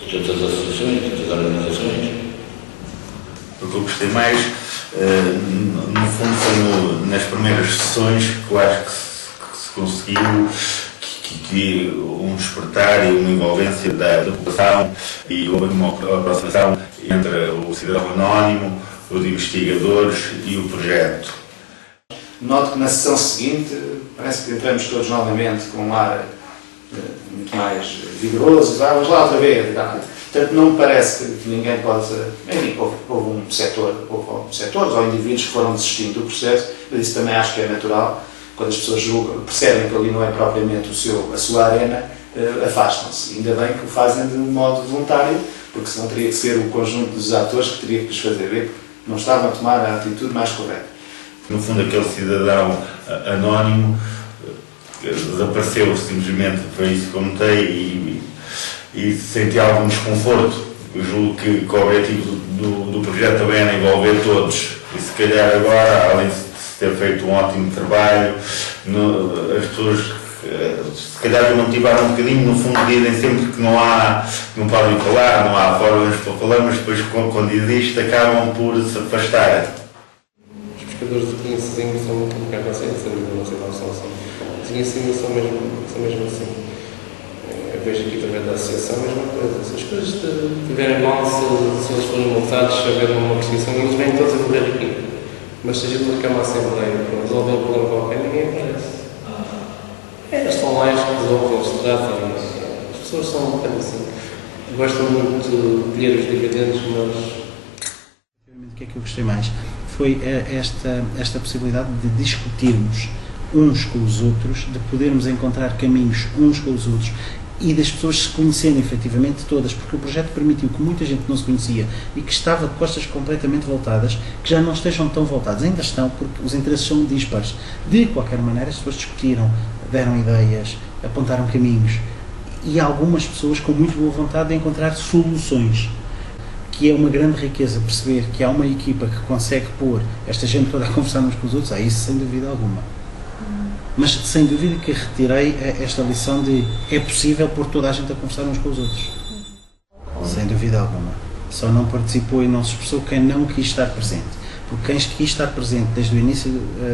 E todas as associações, todas as organizações. O que eu gostei mais, no fundo, foi nas primeiras sessões que eu acho que se conseguiu que um despertar e uma envolvência da população e houve uma aproximação entre o cidadão anónimo, os investigadores e o projeto. Noto que na sessão seguinte parece que entramos todos novamente com um ar muito mais vigoroso, vamos lá outra vez. Portanto, não me parece que ninguém possa... Houve um setor, houve setores ou indivíduos que foram desistindo do processo, mas isso também acho que é natural. Quando as pessoas julgam, percebem que ali não é propriamente a sua arena, afastam-se. Ainda bem que o fazem de um modo voluntário, porque senão teria que ser o conjunto dos atores que teria que os fazer ver que não estavam a tomar a atitude mais correta. No fundo, aquele cidadão anónimo desapareceu simplesmente, foi isso que comentei, e senti algum desconforto. Eu julgo que o objetivo do projeto também era envolver todos, e se calhar agora, além de ter feito um ótimo trabalho, as pessoas se calhar não tiveram um bocadinho, no fundo dizem sempre que não podem falar, não há formas para falar, mas depois quando existe acabam por se afastar. Os pescadores de Conhecinho são muito bocado assim, não sei não são assim. Os Conhecinho são mesmo assim. Eu vejo aqui através da associação a mesma coisa. Se as coisas estiverem mal, se eles forem multados, se houver uma perseguição, eles vêm todos a correr aqui. Mas se a gente marcar uma assembleia para resolver um problema qualquer, ninguém aparece. Eles estão lá, eles resolvem, eles tratam. As pessoas são um bocado assim. Gostam muito de colher os dividendos, mas... O que é que eu gostei mais? Foi esta possibilidade de discutirmos uns com os outros, de podermos encontrar caminhos uns com os outros e das pessoas se conhecerem efetivamente todas, porque o projeto permitiu que muita gente não se conhecia e que estava de costas completamente voltadas, que já não estejam tão voltadas, ainda estão, porque os interesses são dispares. De qualquer maneira, as pessoas discutiram, deram ideias, apontaram caminhos e algumas pessoas com muito boa vontade de encontrar soluções, que é uma grande riqueza perceber que há uma equipa que consegue pôr esta gente toda a conversar uns com os outros, isso sem dúvida alguma. Mas sem dúvida que retirei esta lição de é possível pôr toda a gente a conversar uns com os outros. Sem dúvida alguma. Só não participou e não se expressou quem não quis estar presente. Porque quem quis estar presente desde o início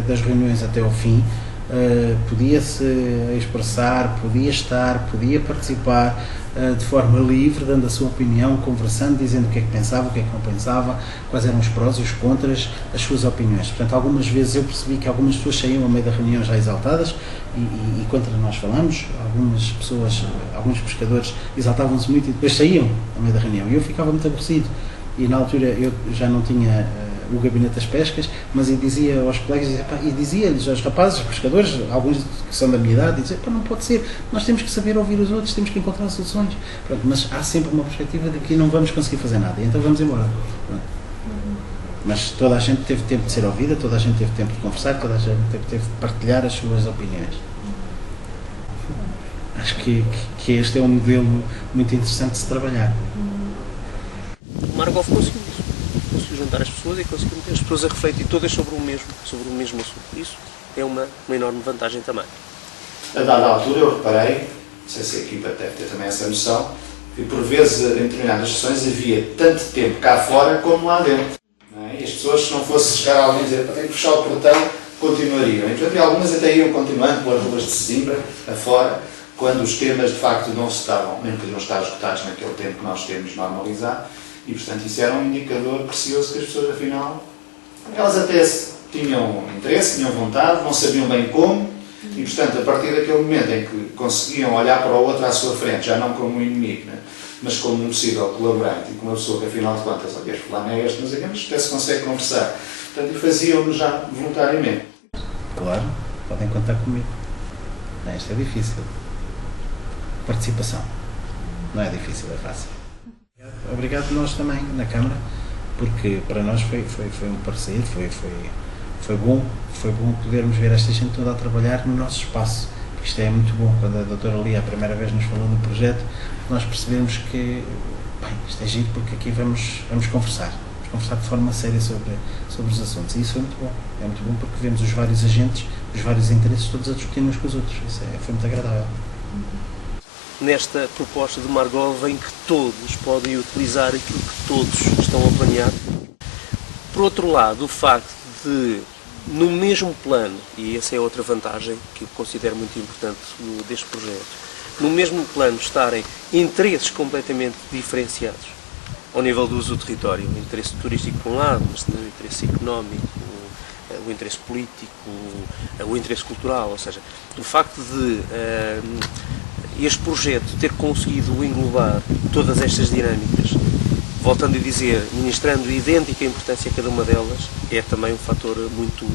das reuniões até ao fim, podia-se expressar, podia estar, podia participar de forma livre, dando a sua opinião, conversando, dizendo o que é que pensava, o que é que não pensava, quais eram os prós e os contras, as suas opiniões. Portanto, algumas vezes eu percebi que algumas pessoas saíam ao meio da reunião já exaltadas e contra nós falamos, algumas pessoas, alguns pescadores exaltavam-se muito e depois saíam ao meio da reunião e eu ficava muito aborrecido. E na altura eu já não tinha o gabinete das pescas, mas eu dizia aos colegas, e dizia-lhes aos rapazes, aos pescadores, alguns que são da minha idade, dizia, não pode ser, nós temos que saber ouvir os outros, temos que encontrar soluções. Pronto, mas há sempre uma perspectiva de que não vamos conseguir fazer nada, então vamos embora. Pronto. Mas toda a gente teve tempo de ser ouvida, toda a gente teve tempo de conversar, toda a gente teve de partilhar as suas opiniões. Acho que este é um modelo muito interessante de se trabalhar. O Margov conseguiu juntar as pessoas e conseguiu meter as pessoas a refletir todas sobre o mesmo assunto. Isso é uma enorme vantagem também. A dada altura eu reparei, não sei se a equipa deve ter também essa noção, que por vezes em determinadas sessões havia tanto tempo cá fora como lá dentro. Não é? E as pessoas, se não fosse chegar alguém e dizer tem que fechar o portão, continuariam. E, portanto, algumas até iam continuando pelas ruas de Sesimbra, afora, quando os temas de facto não se estavam, nem podiam estar esgotados naquele tempo que nós temos normalizado. E, portanto, isso era um indicador precioso que as pessoas, afinal, elas até tinham interesse, tinham vontade, não sabiam bem como, e, portanto, a partir daquele momento em que conseguiam olhar para o outro à sua frente, já não como um inimigo, né, mas como um possível colaborante, e como uma pessoa que, afinal de contas, olha, este fulano é este, mas até se consegue conversar. Portanto, e faziam-no já voluntariamente. Claro, podem contar comigo. Não, isto é difícil. Participação. Não é difícil, é fácil. Obrigado nós também na Câmara, porque para nós foi um parceiro, foi bom podermos ver esta gente toda a trabalhar no nosso espaço, porque isto é muito bom. Quando a doutora Lia a primeira vez nos falou do projeto, nós percebemos que isto é giro, porque aqui vamos conversar de forma séria sobre os assuntos, e isso é muito bom porque vemos os vários agentes os vários interesses todos a discutir uns com os outros. Isso foi muito agradável. Nesta proposta de Margov, em que todos podem utilizar aquilo que todos estão a planear. Por outro lado, o facto de, no mesmo plano, e essa é outra vantagem que eu considero muito importante deste projeto, no mesmo plano estarem interesses completamente diferenciados ao nível do uso do território, o interesse turístico por um lado, mas também o interesse económico, o interesse político, o interesse cultural, ou seja, o facto de este projeto ter conseguido englobar todas estas dinâmicas, voltando a dizer, ministrando idêntica importância a cada uma delas, é também um fator muito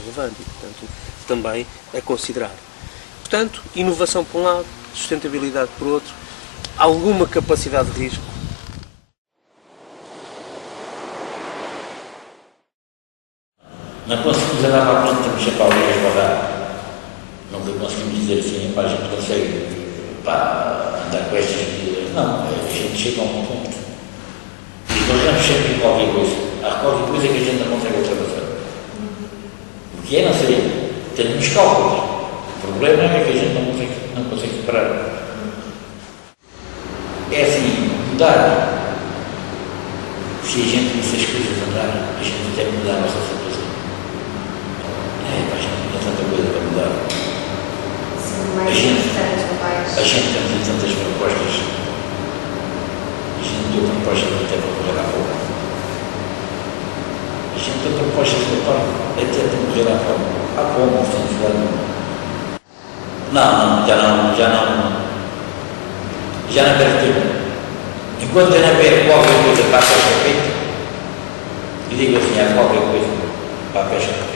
relevante e, portanto, também a considerar. Portanto, inovação por um lado, sustentabilidade por outro, alguma capacidade de risco. Não conseguimos andar para a frente, estamos sempre a ouvir a esbarrar. Nunca conseguimos dizer assim, pá, a gente consegue andar com estas medidas. Não, a gente chega a um ponto e nós vamos sempre em qualquer coisa. Há qualquer coisa que a gente não consegue ultrapassar. O que é, não sei, temos cálculos. O problema é que a gente não consegue superar. É assim, mudar. Se a gente visse as coisas andar, a gente tem que mudar a nossa situação. A gente não tem tanta coisa para mudar. A gente tem tantas propostas. A gente deu propostas até para morrer à fome. A gente tem propostas até para morrer à fome. À fome, estamos falando. Não, já não deve ter. Enquanto eu não ver qualquer coisa para a pesca feita, e digo assim, há qualquer coisa para a pesca feita.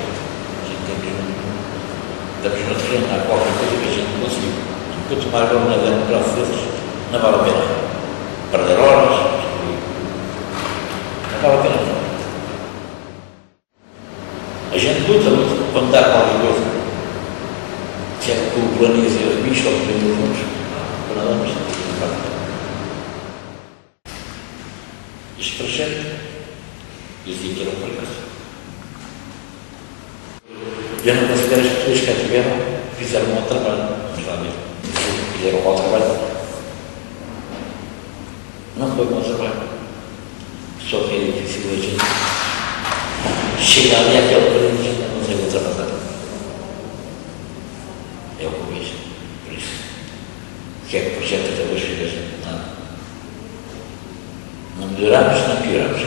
Estamos no terreno, há qualquer coisa que a gente não conseguiu. Enquanto mais agora na dentro para vezes, não vale a pena. Perder horas, não vale a pena. A gente luta quando dá qualquer coisa. Se é que o planeia os bichos ou os juntos, para nada mais. Este projeto dizia que era um fracasso. Eu não considero as pessoas que a tiveram fizeram um mau trabalho. Vamos lá ver. Fizeram um mau trabalho. Não foi um mau trabalho. Só que é difícil a gente chegar ali àquele período e não consegue ultrapassar. É o que eu vejo. Por isso. O que é que o projeto até hoje fez? Nada. Não melhoramos, não pioramos.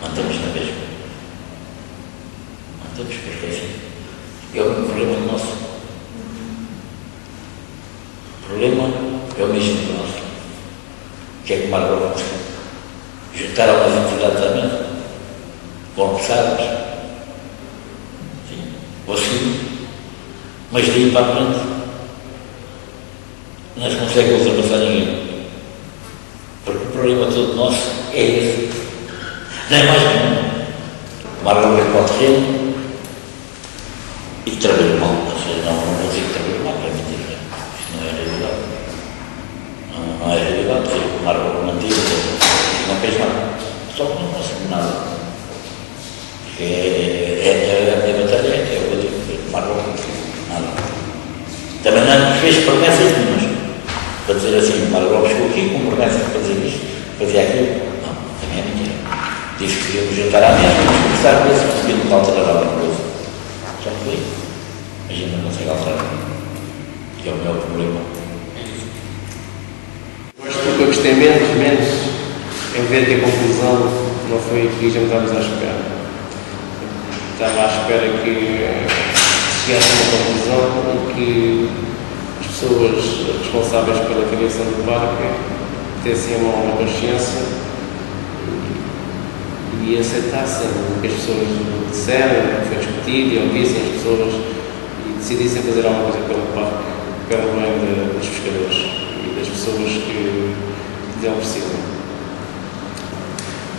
Mantemos na mesma. Mantemos porque assim. É o problema nosso. O problema é o mesmo que o nosso. Que é que o Margov conseguiu juntar algumas entidades à mesa, conversadas, conseguiu, mas daí para a frente não se consegue ultrapassar ninguém. Porque o problema todo nosso é esse. Não é mais nenhum. O Margov é para o terreno e trabalho mal. Ou seja, não consigo trabalhar mal, é mentira. Isto não é realidade. Não é realidade. Ou seja, o Margov mantido não fez nada. Só que não conseguiu nada. Porque a minha batalha é o que eu digo. O Margov não conseguiu nada. Também não fez promessas nenhumas. Para dizer assim, o Margov chegou aqui com promessas para fazer isto, fazia aquilo. Não, também é mentira. Disse que íamos juntar à mesa, vamos conversar com isso, conseguimos alterar alguma coisa. Já foi. A gente não consegue alterar. Que é o meu problema. Mas porque eu gostei menos em ver que a conclusão não foi o que já estávamos à espera. Estava à espera que chegasse a uma conclusão e que as pessoas responsáveis pela criação do parque tivessem a mão na consciência e aceitassem o que as pessoas disseram, o que foi discutido, e ouvissem as pessoas e decidissem fazer alguma coisa pelo parque, pelo bem dos pescadores e das pessoas que dele precisam.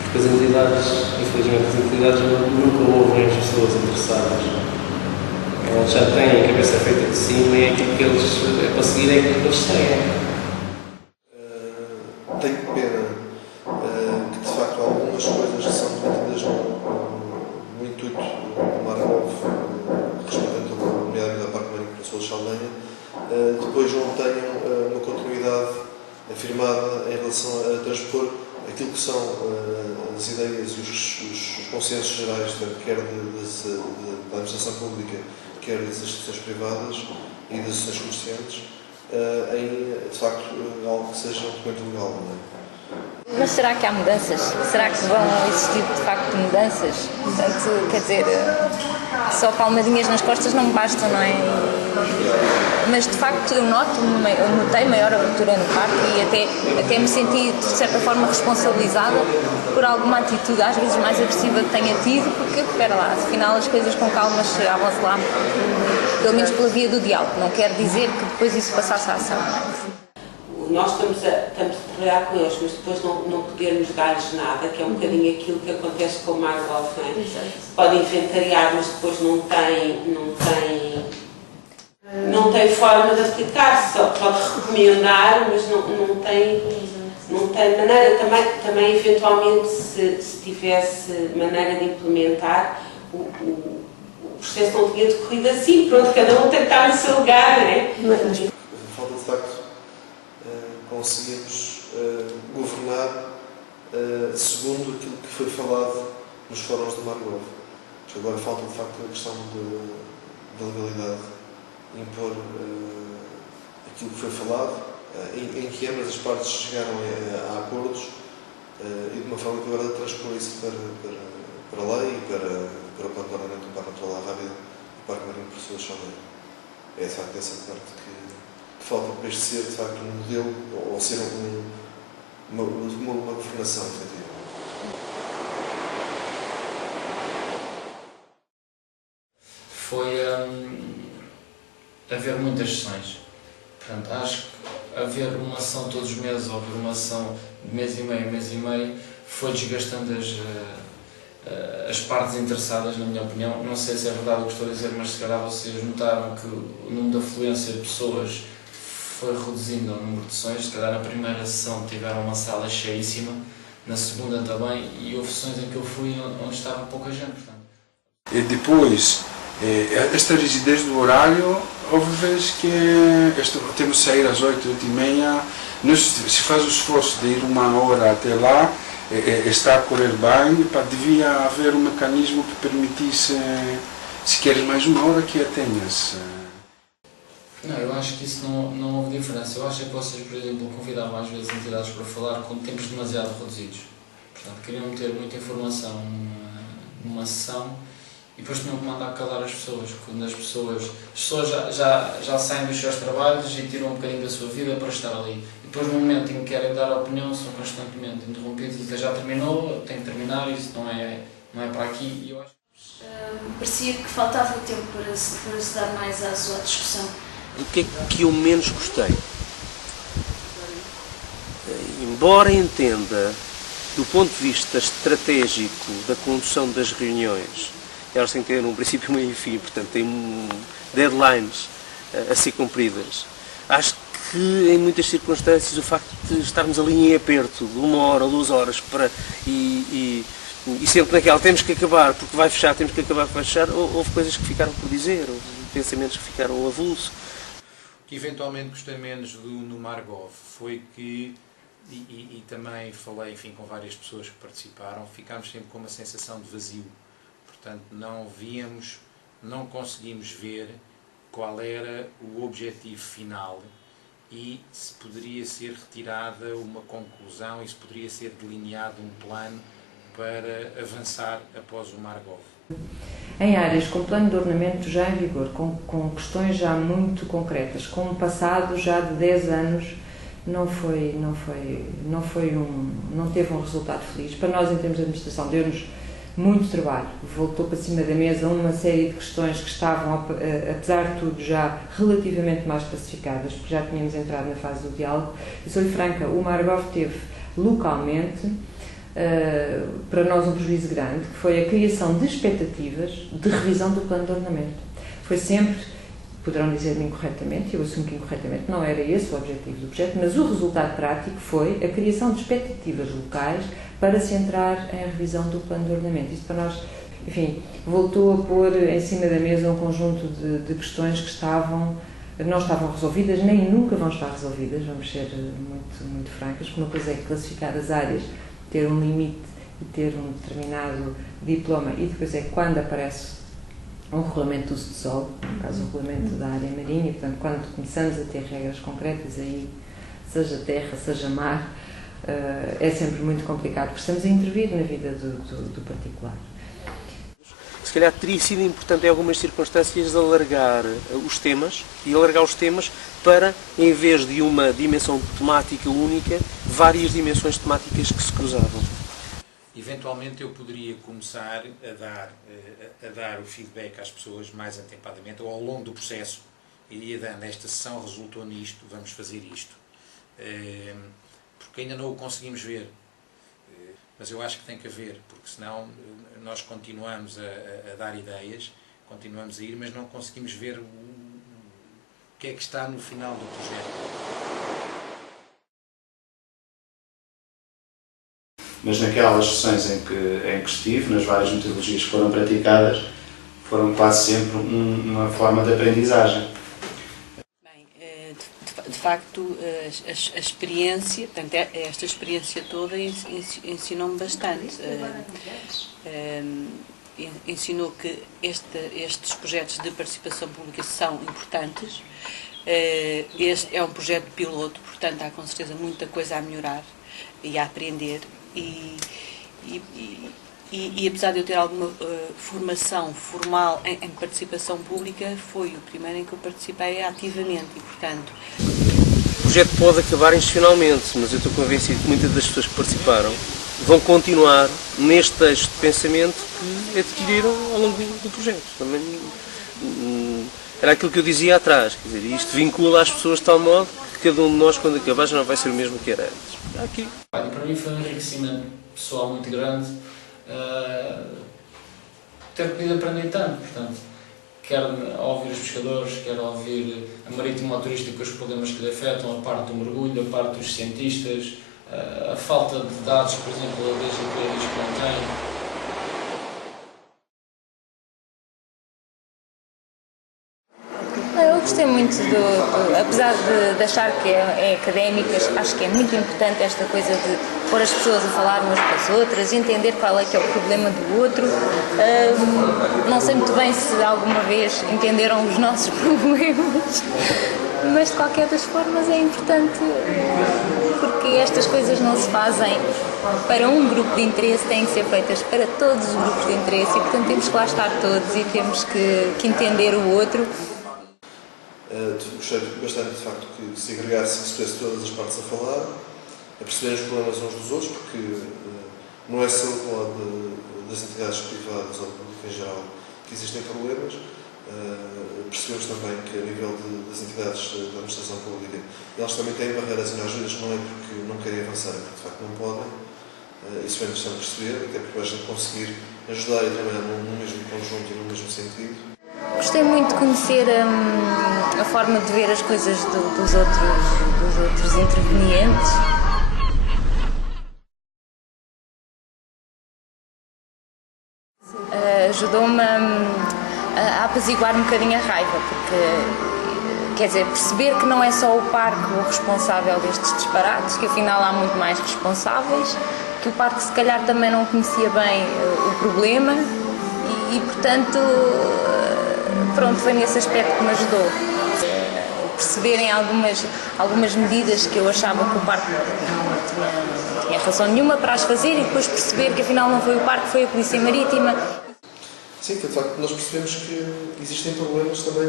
Porque as entidades, infelizmente, as entidades nunca ouvem as pessoas interessadas. Eles já têm a cabeça feita de cima e é aquilo que eles, para seguir, é aquilo que eles seguem. Tenho pena que, de facto, algumas coisas que são debatidas no intuito do Margov, respeitando, nomeadamente, consensos gerais, quer da administração pública, quer das instituições privadas e das associações comerciantes, em, de facto, algo que seja um documento legal. Não é? Mas será que há mudanças? Será que vão existir, de facto, mudanças? Portanto, quer dizer, só palmadinhas nas costas não bastam, não é? Mas, de facto, eu notei maior abertura no parque e até me senti, de certa forma, responsabilizada por alguma atitude, às vezes mais agressiva, que tenha tido, porque, espera lá, afinal as coisas com calma chegavam-se lá, pelo menos pela via do diálogo. Não quer dizer que depois isso passasse à ação, não é? Nós estamos a trabalhar com eles, mas depois não podermos dar-lhes nada, que é um bocadinho aquilo que acontece com o Margov, não é? Pode inventariar, mas depois não tem forma de aplicar, só pode recomendar, mas não tem maneira. Também eventualmente, se tivesse maneira de implementar, o processo não tinha decorrido assim, pronto, cada um tem que estar no seu lugar, não é? Falta de facto conseguimos governar segundo aquilo que foi falado nos fóruns do Margov. Agora falta de facto a questão da legalidade, impor aquilo que foi falado, em que ambas as partes chegaram a acordos e de uma forma que agora transpor isso para a lei e para o plano de ordenamento do Parque Natural da Rábida e do Parque Marinho de Professor Chaldeiro. É de facto essa parte que falta para este ser de facto um modelo ou ser uma governação efetiva. Foi haver muitas sessões. Portanto, acho que haver uma sessão todos os meses ou haver uma sessão de mês e meio, foi desgastando as partes interessadas, na minha opinião. Não sei se é verdade o que estou a dizer, mas se calhar vocês notaram que o número de afluência de pessoas foi reduzindo o número de sessões. Se calhar na primeira sessão tiveram uma sala cheíssima, na segunda também, e houve sessões em que eu fui onde estava pouca gente. Portanto. E depois, esta rigidez do horário, houve vezes que temos de sair às 8, 8h30, se faz o esforço de ir uma hora até lá, está a correr bem, devia haver um mecanismo que permitisse, se queres mais uma hora, que a tenhas. Não, eu acho que isso não houve diferença. Eu acho que vocês, por exemplo, convidavam às vezes entidades para falar com tempos demasiado reduzidos. Portanto, queriam ter muita informação numa sessão e depois tinham que mandar calar as pessoas. Quando as pessoas já saem dos seus trabalhos e tiram um bocadinho da sua vida para estar ali. E depois, no momento em que querem dar opinião, são constantemente interrompidos. Já terminou, tem que terminar, isso não é para aqui. E eu acho... parecia que faltava tempo para se dar mais aso à discussão. O que é que eu menos gostei? Embora entenda, do ponto de vista estratégico da condução das reuniões, elas têm que ter um princípio, meio e fim, portanto têm deadlines a ser cumpridas. Acho que em muitas circunstâncias o facto de estarmos ali em aperto de 1 hora ou 2 horas e sempre naquela temos que acabar porque vai fechar, temos que acabar porque vai fechar, houve coisas que ficaram por dizer, houve pensamentos que ficaram avulsos. O que eventualmente gostei menos no Margov foi que, e também falei, enfim, com várias pessoas que participaram, ficámos sempre com uma sensação de vazio. Portanto, não conseguimos ver qual era o objetivo final e se poderia ser retirada uma conclusão e se poderia ser delineado um plano para avançar após o Margov. Em áreas com plano de ordenamento já em vigor, com questões já muito concretas, com um passado já de 10 anos, não teve um resultado feliz. Para nós, em termos de administração, deu-nos muito trabalho. Voltou para cima da mesa uma série de questões que estavam, apesar de tudo, já relativamente mais pacificadas, porque já tínhamos entrado na fase do diálogo. E sou-lhe franca, o Margov teve localmente para nós um prejuízo grande, que foi a criação de expectativas de revisão do plano de ordenamento. Foi sempre, poderão dizer-me incorretamente, eu assumo que incorretamente não era esse o objetivo do projeto, mas o resultado prático foi a criação de expectativas locais para se entrar em revisão do plano de ordenamento. Isso para nós, enfim, voltou a pôr em cima da mesa um conjunto de questões que não estavam resolvidas, nem nunca vão estar resolvidas, vamos ser muito francas, porque uma coisa é classificar as áreas, ter um limite e ter um determinado diploma, e depois é quando aparece um regulamento do uso de solo, no caso o regulamento da área marinha, e portanto quando começamos a ter regras concretas aí, seja terra, seja mar, é sempre muito complicado, porque estamos a intervir na vida do particular. Se calhar teria sido importante em algumas circunstâncias alargar os temas para, em vez de uma dimensão temática única, várias dimensões temáticas que se cruzavam. Eventualmente eu poderia começar a dar o feedback às pessoas mais atempadamente, ou ao longo do processo, iria dando: esta sessão resultou nisto, vamos fazer isto. Porque ainda não o conseguimos ver. Mas eu acho que tem que haver, porque senão nós continuamos a dar ideias, continuamos a ir, mas não conseguimos ver o que é que está no final do projeto. Mas naquelas sessões em que estive, nas várias metodologias que foram praticadas, foram quase sempre uma forma de aprendizagem. Bem, de facto, a experiência, portanto, esta experiência toda ensinou-me bastante. Ensinou que estes projetos de participação pública são importantes. Este é um projeto piloto, portanto há com certeza muita coisa a melhorar e a aprender. E apesar de eu ter alguma formação formal em participação pública, foi o primeiro em que eu participei ativamente e, portanto... O projeto pode acabar institucionalmente, mas eu estou convencido que muitas das pessoas que participaram vão continuar neste eixo de pensamento que adquiriram ao longo do projeto. Também, era aquilo que eu dizia atrás, quer dizer, isto vincula as pessoas de tal modo que cada um de nós, quando acabar, já não vai ser o mesmo que era antes. Aqui. Para mim foi um enriquecimento pessoal muito grande ter podido aprender tanto, portanto, quer ouvir os pescadores, quer ouvir a marítimo-turística, os problemas que lhe afetam, a parte do mergulho, a parte dos cientistas, a falta de dados, por exemplo, a DGP diz que não tem. Eu gostei muito apesar de achar que é académicas, acho que é muito importante esta coisa de pôr as pessoas a falar umas com as outras, entender qual é que é o problema do outro. Não sei muito bem se alguma vez entenderam os nossos problemas, mas de qualquer das formas é importante, porque estas coisas não se fazem para um grupo de interesse, têm que ser feitas para todos os grupos de interesse e, portanto, temos que lá estar todos e temos que entender o outro. Gostei bastante, de facto, que se agregasse e se pudesse todas as partes a falar, a perceberem os problemas uns dos outros, porque não é só do lado das entidades privadas ou do público em geral que existem problemas. Percebemos também que, a nível das entidades da administração pública, elas também têm barreiras e às vezes não é porque não querem avançar, porque de facto não podem. Isso é interessante perceber, até porque a gente conseguir ajudar e trabalhar no mesmo conjunto e no mesmo sentido. Gostei muito de conhecer a forma de ver as coisas dos outros intervenientes. Ajudou-me a apaziguar um bocadinho a raiva, porque, quer dizer, perceber que não é só o parque o responsável destes disparates, que afinal há muito mais responsáveis, que o parque se calhar também não conhecia bem o problema e portanto, pronto, foi nesse aspecto que me ajudou. Perceberem algumas medidas que eu achava que o parque não tinha razão nenhuma para as fazer e depois perceber que afinal não foi o parque, foi a Polícia Marítima. Sim, de facto, nós percebemos que existem problemas também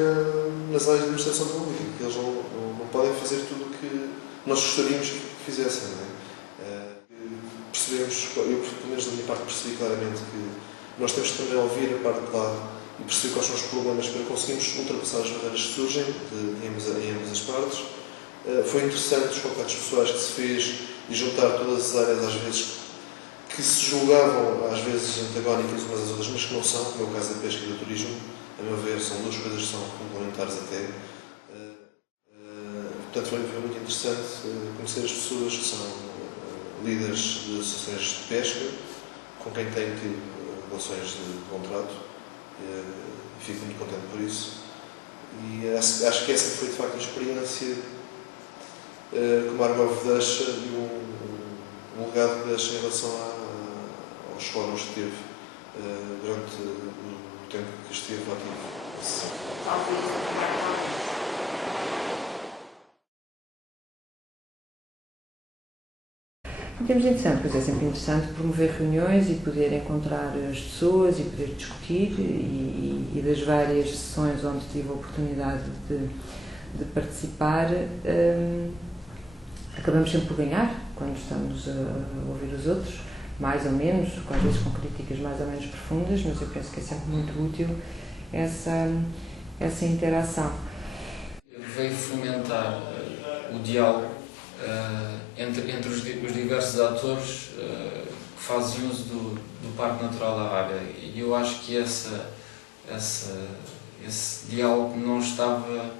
nas áreas de administração pública, que eles não podem fazer tudo o que nós gostaríamos que fizessem. Não é? Percebemos, eu pelo menos da minha parte percebi claramente que nós temos que também ouvir a parte de lá e perceber quais são os problemas para conseguirmos ultrapassar as barreiras que surgem em ambas as partes. Foi interessante os contactos pessoais que se fez e juntar todas as áreas, às vezes, que se julgavam, às vezes, antagónicas umas às outras, mas que não são, como é o caso da pesca e do turismo. A meu ver, são duas coisas que são complementares até. Portanto, foi muito interessante conhecer as pessoas que são líderes de associações de pesca, com quem tenho tido relações de contrato, e fico muito contente por isso. E acho que essa foi, de facto, a experiência que o Margov deixa e um legado que deixa em relação aos fóruns que teve durante o tempo que esteve ativo. Em termos de interessante, pois é sempre interessante promover reuniões e poder encontrar as pessoas e poder discutir e das várias sessões onde tive a oportunidade de participar, acabamos sempre por ganhar quando estamos a ouvir os outros, mais ou menos, às vezes com críticas mais ou menos profundas, mas eu penso que é sempre muito útil essa interação. Veio fomentar o diálogo entre os diversos atores que fazem uso do Parque Natural da Rábia, e eu acho que esse diálogo não estava,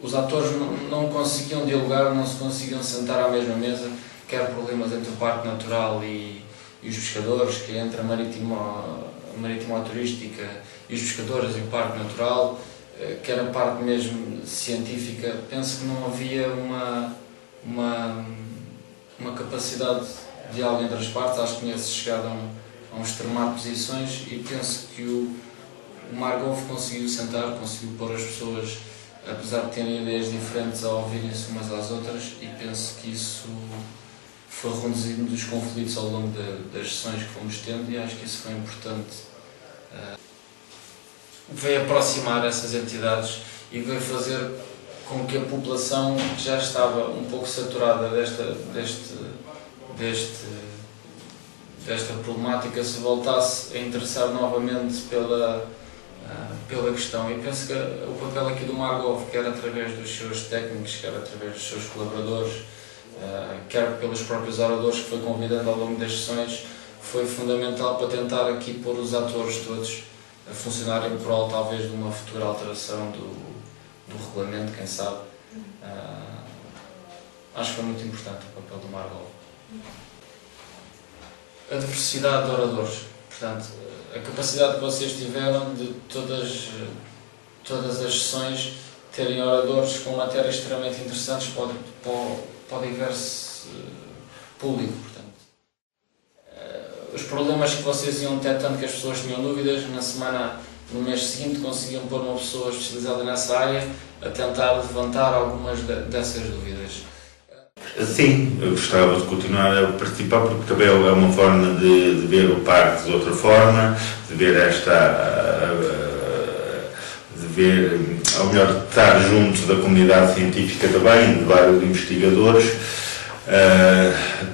os atores não conseguiam dialogar, não se conseguiam sentar à mesma mesa, quer problemas entre o Parque Natural e os pescadores, que é entre a marítima turística e os pescadores e o Parque Natural, que era a parte mesmo científica. Penso que não havia uma capacidade de diálogo entre as partes. Acho que tinha-se chegado a um extremar de posições, e penso que o Margov conseguiu sentar, conseguiu pôr as pessoas, apesar de terem ideias diferentes, a ouvirem-se umas às outras, e penso que isso foi reduzindo os conflitos ao longo das sessões que fomos tendo, e acho que isso foi importante. Veio aproximar essas entidades e veio fazer com que a população, que já estava um pouco saturada desta problemática, se voltasse a interessar novamente pela questão. E penso que o papel aqui do Margov, quer através dos seus técnicos, quer através dos seus colaboradores, quer pelos próprios oradores que foi convidando ao longo das sessões, foi fundamental para tentar aqui pôr os atores todos a funcionar em prol, talvez, de uma futura alteração do regulamento, quem sabe. Acho que foi muito importante o papel do Margov. A diversidade de oradores, portanto, a capacidade que vocês tiveram de todas as sessões terem oradores com matérias extremamente interessantes para o diverso público. Os problemas que vocês iam ter, tanto que as pessoas tinham dúvidas, no mês seguinte conseguiam pôr uma pessoa especializada nessa área a tentar levantar algumas dessas dúvidas. Sim, eu gostava de continuar a participar, porque também é uma forma de ver o parque de outra forma, de ver ou melhor, de estar junto da comunidade científica também, de vários investigadores,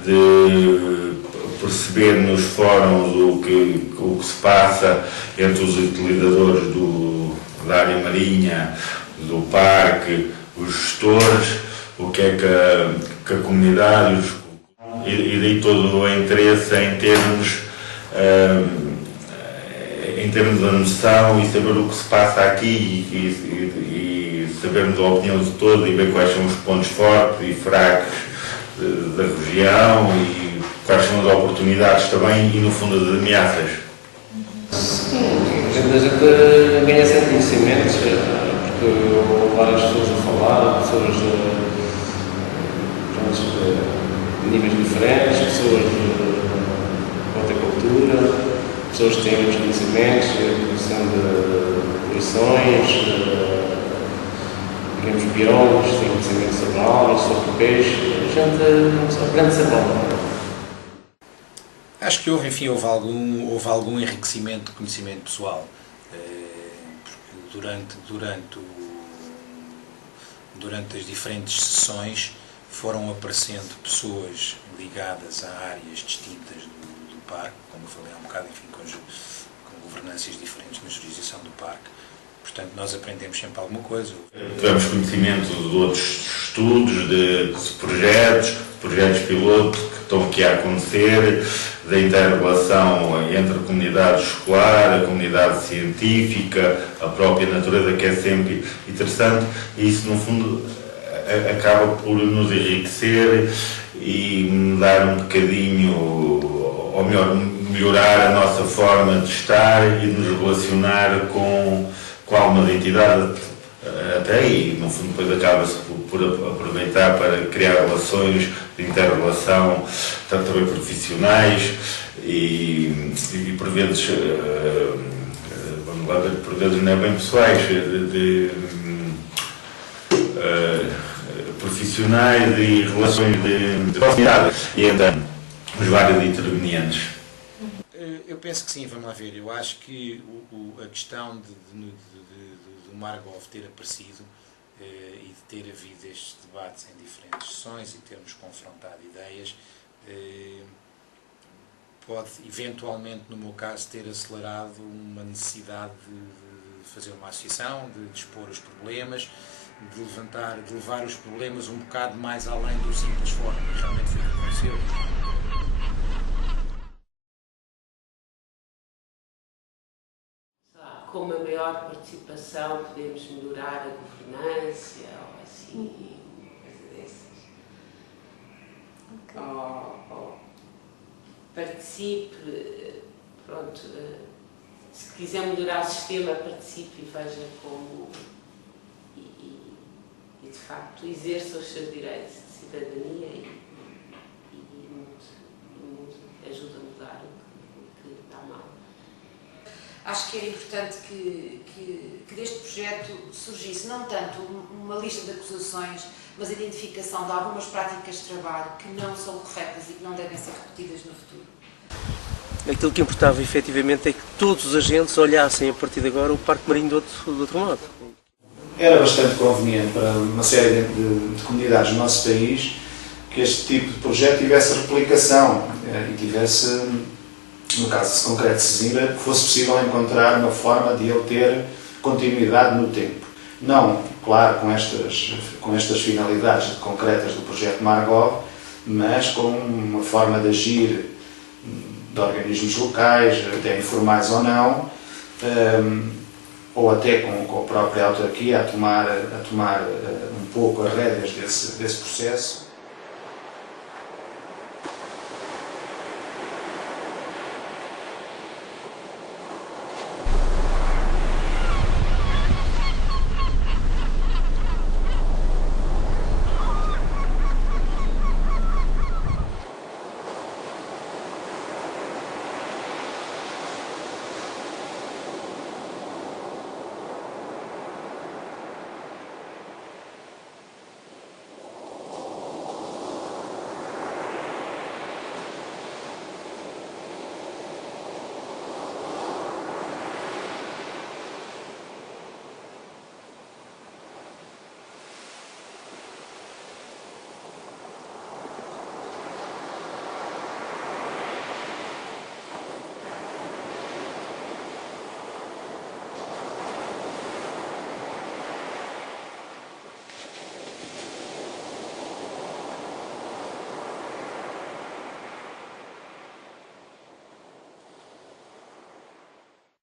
de perceber nos fóruns o que se passa entre os utilizadores da área marinha, do parque, os gestores, o que é que a comunidade, e daí todo o interesse em termos a noção e saber o que se passa aqui e sabermos a opinião de todos e ver quais são os pontos fortes e fracos da região e quais são as oportunidades também e, no fundo, as ameaças. Sim, a gente ganha sempre conhecimentos, porque eu várias pessoas a falar, pessoas de níveis diferentes, pessoas de horticultura, pessoas que têm muitos conhecimentos, produção de coleções, digamos, biólogos, têm conhecimentos sobre algas, sobre peixe, a gente aprende sempre algo. Acho que houve algum enriquecimento de conhecimento pessoal, porque durante as diferentes sessões foram aparecendo pessoas ligadas a áreas distintas do parque, como eu falei há um bocado, enfim, com governâncias diferentes na jurisdição do parque. Portanto, nós aprendemos sempre alguma coisa. Tivemos conhecimento de outros estudos, de projetos piloto que estão aqui a acontecer, da inter-relação entre a comunidade escolar, a comunidade científica, a própria natureza, que é sempre interessante, e isso, no fundo, acaba por nos enriquecer e dar um bocadinho, ou melhor, melhorar a nossa forma de estar e de nos relacionar com algumas entidades até, e no fundo depois acaba-se por por aproveitar para criar relações de inter-relação, também profissionais e por vezes, vamos lá ver, por vezes não é bem pessoais, profissionais e relações de proximidade entre os vários intervenientes. Eu penso que sim, vamos lá ver. Eu acho que a questão do Margov ter aparecido e de ter havido estes debates em diferentes sessões e termos confrontado ideias pode eventualmente, no meu caso, ter acelerado uma necessidade de fazer uma associação, de expor os problemas, de levar os problemas um bocado mais além do simples fórum, que realmente foi o que aconteceu. Com uma maior participação podemos melhorar a governança ou assim, uma coisa dessas. Ou participe, pronto, se quiser melhorar o sistema, participe e veja como e de facto exerça os seus direitos de cidadania e ajuda a mudar o que está mal. Acho que era importante que deste projeto surgisse não tanto uma lista de acusações, mas a identificação de algumas práticas de trabalho que não são corretas e que não devem ser repetidas no futuro. Aquilo que importava efetivamente é que todos os agentes olhassem a partir de agora o Parque Marinho do outro modo. Era bastante conveniente para uma série de comunidades do nosso país que este tipo de projeto tivesse replicação e tivesse, no caso concreto de Sesimbra, que fosse possível encontrar uma forma de ele ter continuidade no tempo. Não, claro, com estas finalidades concretas do projeto Margov, mas com uma forma de agir de organismos locais, até informais ou não, ou até com a própria autarquia a tomar um pouco as rédeas desse processo.